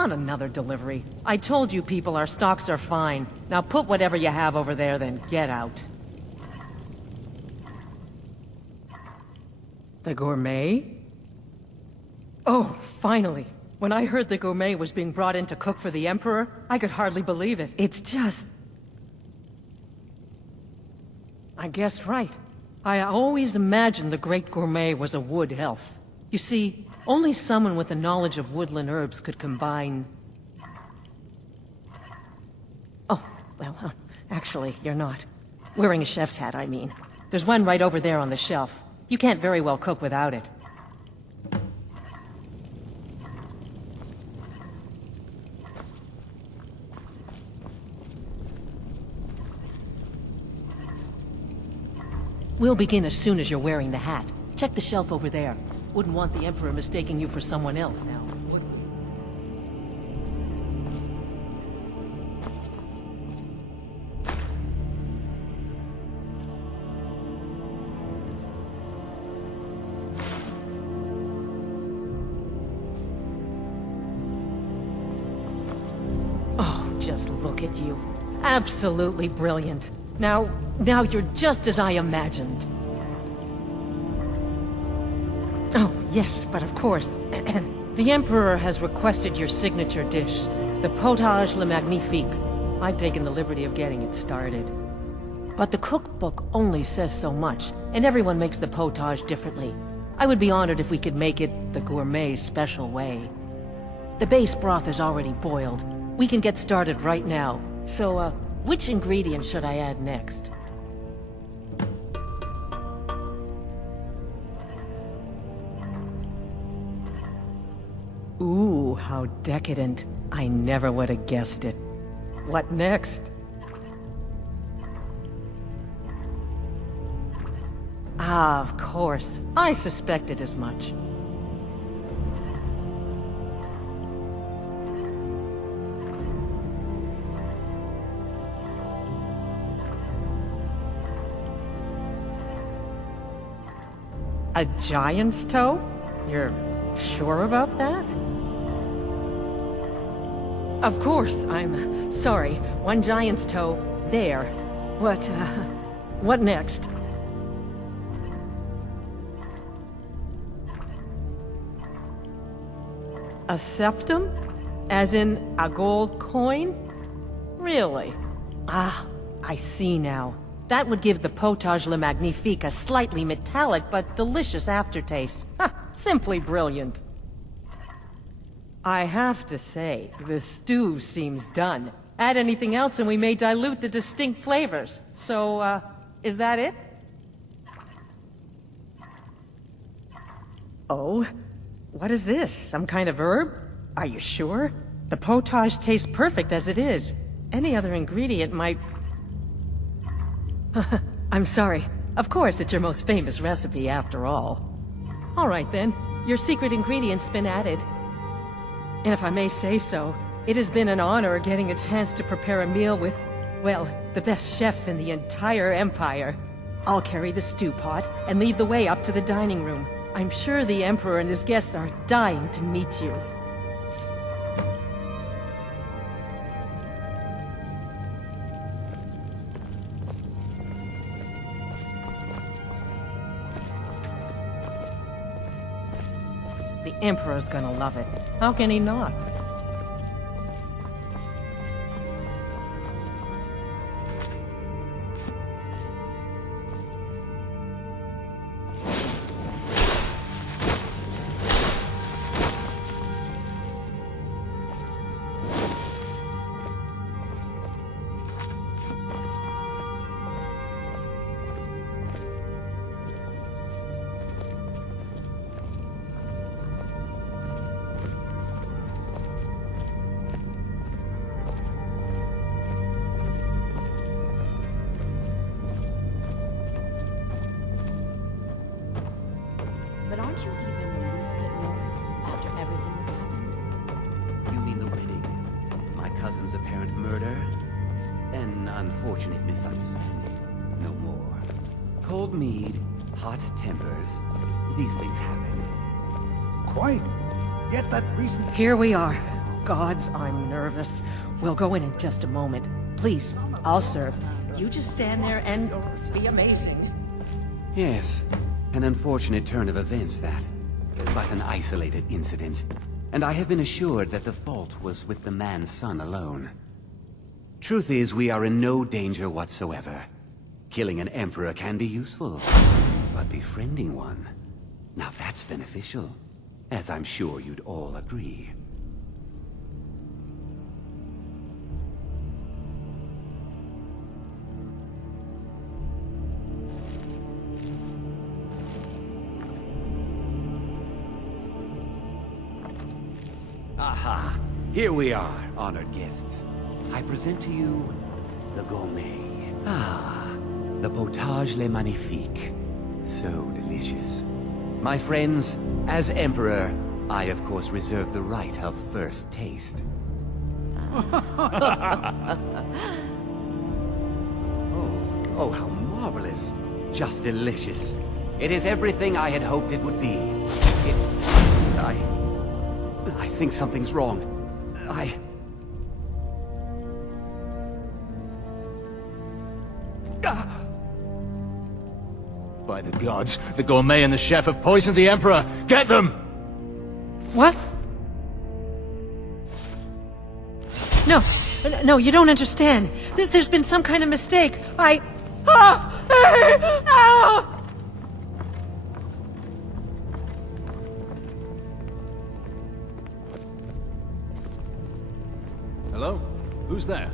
Not another delivery. I told you people our stocks are fine. Now put whatever you have over there, then get out. The gourmet? Oh, finally. When I heard the gourmet was being brought in to cook for the Emperor, I could hardly believe it. It's just... I guessed right. I always imagined the great gourmet was a wood elf. You see, only someone with a knowledge of woodland herbs could combine... Oh, well, actually, you're not. Wearing a chef's hat, I mean. There's one right over there on the shelf. You can't very well cook without it. We'll begin as soon as you're wearing the hat. Check the shelf over there. Wouldn't want the Emperor mistaking you for someone else now, would we? Oh, just look at you. Absolutely brilliant. Now you're just as I imagined. Oh, yes, but of course. The Emperor has requested your signature dish, the potage le magnifique. I've taken the liberty of getting it started. But the cookbook only says so much, and everyone makes the potage differently. I would be honored if we could make it the gourmet's special way. The base broth is already boiled. We can get started right now. So, which ingredient should I add next? Ooh, how decadent. I never would have guessed it. What next? Ah, of course. I suspected as much. A giant's toe? You're sure about that? Of course, I'm sorry. One giant's toe, there. What next? A septum? As in a gold coin? Really? Ah, I see now. That would give the potage le magnifique a slightly metallic but delicious aftertaste. Ha! Simply brilliant. I have to say, the stew seems done. Add anything else and we may dilute the distinct flavors. So, is that it? Oh? What is this? Some kind of herb? Are you sure? The potage tastes perfect as it is. Any other ingredient might... I'm sorry. Of course, it's your most famous recipe after all. All right then, your secret ingredient's been added. And if I may say so, it has been an honor getting a chance to prepare a meal with, well, the best chef in the entire Empire. I'll carry the stew pot and lead the way up to the dining room. I'm sure the Emperor and his guests are dying to meet you. The Emperor's gonna love it. How can he not? But aren't you even the least bit nervous after everything that's happened? You mean the wedding? My cousin's apparent murder? An unfortunate misunderstanding. No more. Cold mead, hot tempers. These things happen. Quite. Yet that recent... Here we are. gods, I'm nervous. We'll go in just a moment. Please, I'll serve. You just stand there and be amazing. Yes, an unfortunate turn of events, that. But an isolated incident. And I have been assured that the fault was with the man's son alone. Truth is, we are in no danger whatsoever. Killing an emperor can be useful, but befriending one, now that's beneficial, as I'm sure you'd all agree. Aha! Here we are, honored guests. I present to you the gourmet. Ah, the potage le magnifique. So delicious. My friends, as Emperor, I of course reserve the right of first taste. Oh, how marvelous. Just delicious. It is everything I had hoped it would be. I think something's wrong. By the gods, the gourmet and the chef have poisoned the Emperor! Get them! What? No, you don't understand. There's been some kind of mistake. Hello? Who's there?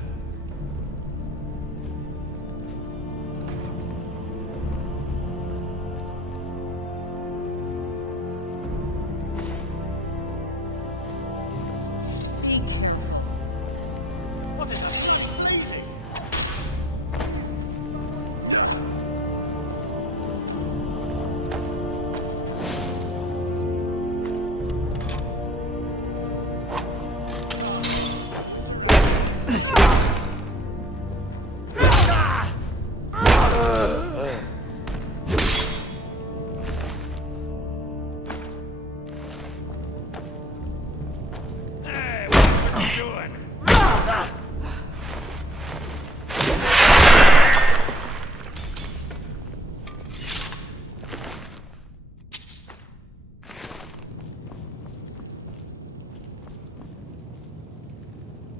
What is that? Crazy!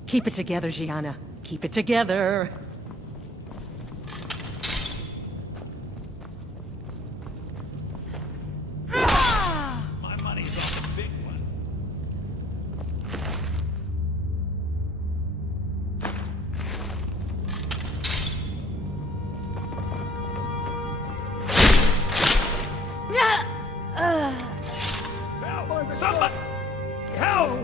Keep it together, Gianna. Keep it together. My money's on the big one. Help! Somebody! Help!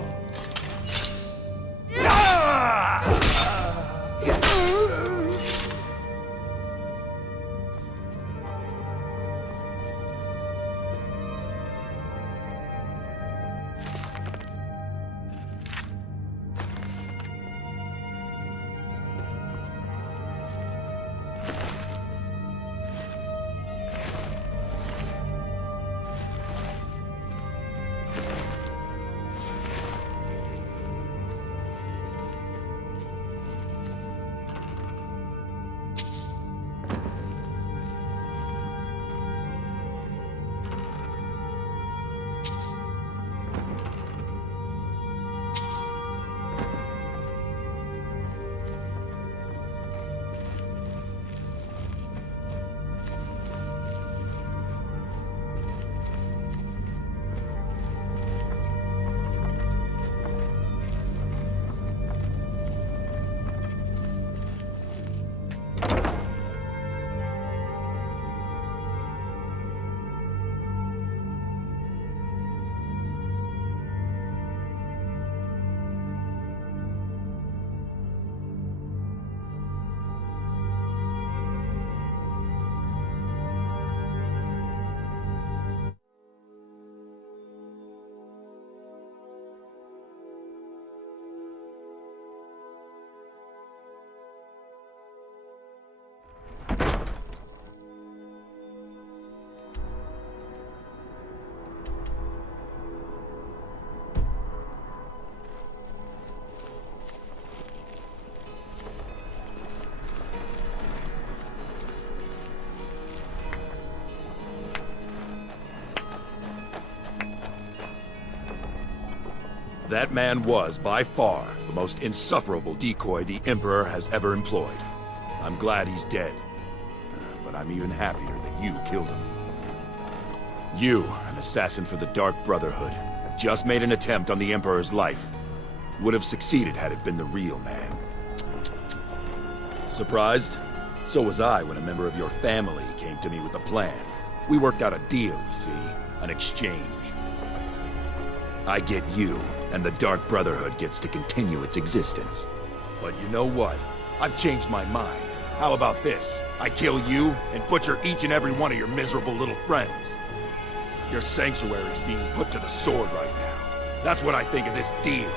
That man was, by far, the most insufferable decoy the Emperor has ever employed. I'm glad he's dead. But I'm even happier that you killed him. You, an assassin for the Dark Brotherhood, have just made an attempt on the Emperor's life. Would have succeeded had it been the real man. Surprised? So was I when a member of your family came to me with a plan. We worked out a deal, you see, an exchange. I get you, and the Dark Brotherhood gets to continue its existence. But you know what? I've changed my mind. How about this? I kill you, and butcher each and every one of your miserable little friends. Your sanctuary is being put to the sword right now. That's what I think of this deal.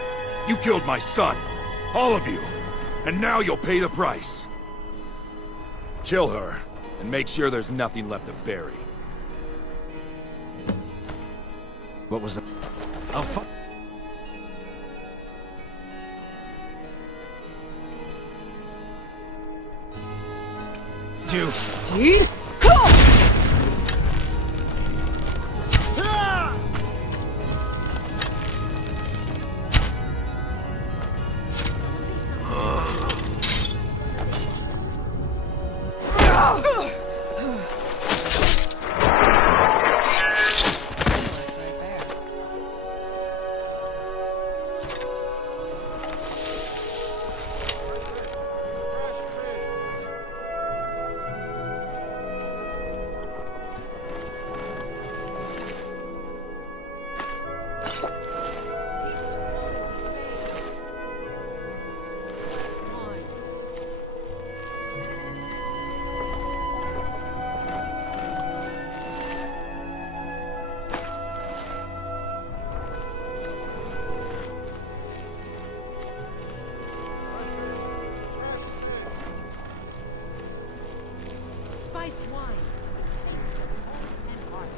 You killed my son. All of you. And now you'll pay the price. Kill her, and make sure there's nothing left to bury. What was the... Spiced wine. Taste of home and heart.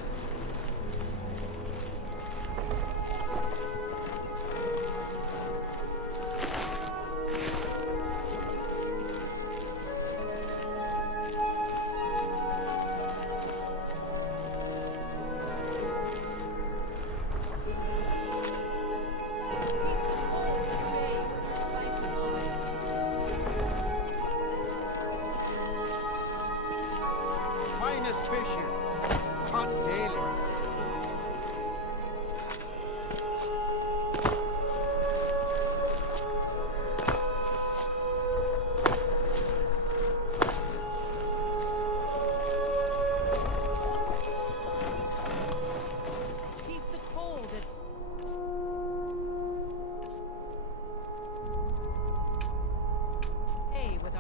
Finest fish here. Caught daily. Keep the cold at with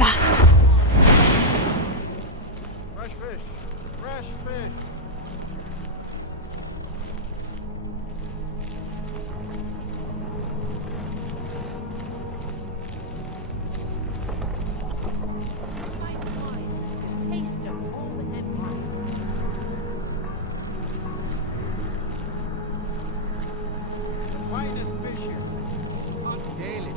Fresh fish. Fresh fish. spiced wine. The taste of home and heart. The finest fish here. Caught daily.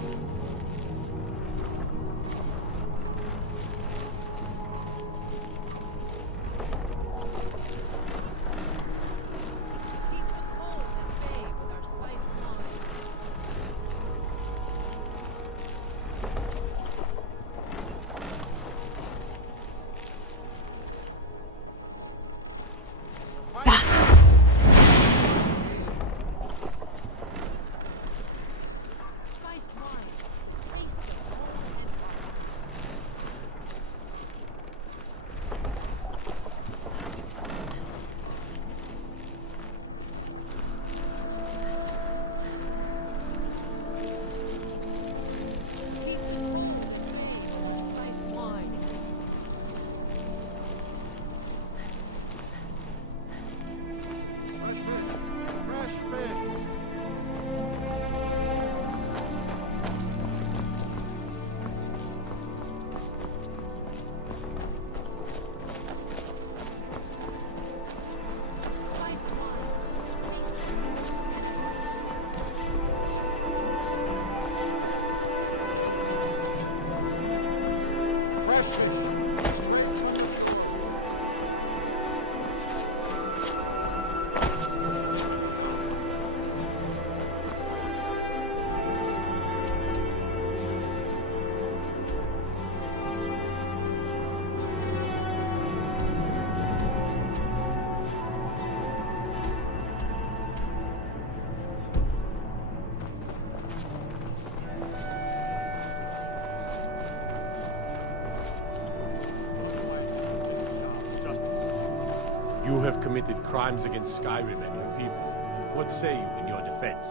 You have committed crimes against Skyrim and your people. What say you in your defense?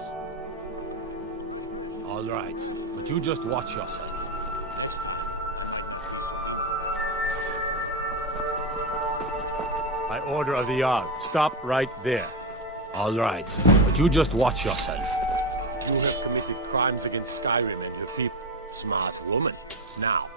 All right, but you just watch yourself. By order of the Jarl, stop right there. All right, but you just watch yourself. You have committed crimes against Skyrim and your people. Smart woman. Now.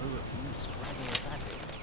Through a few scraggy assassins.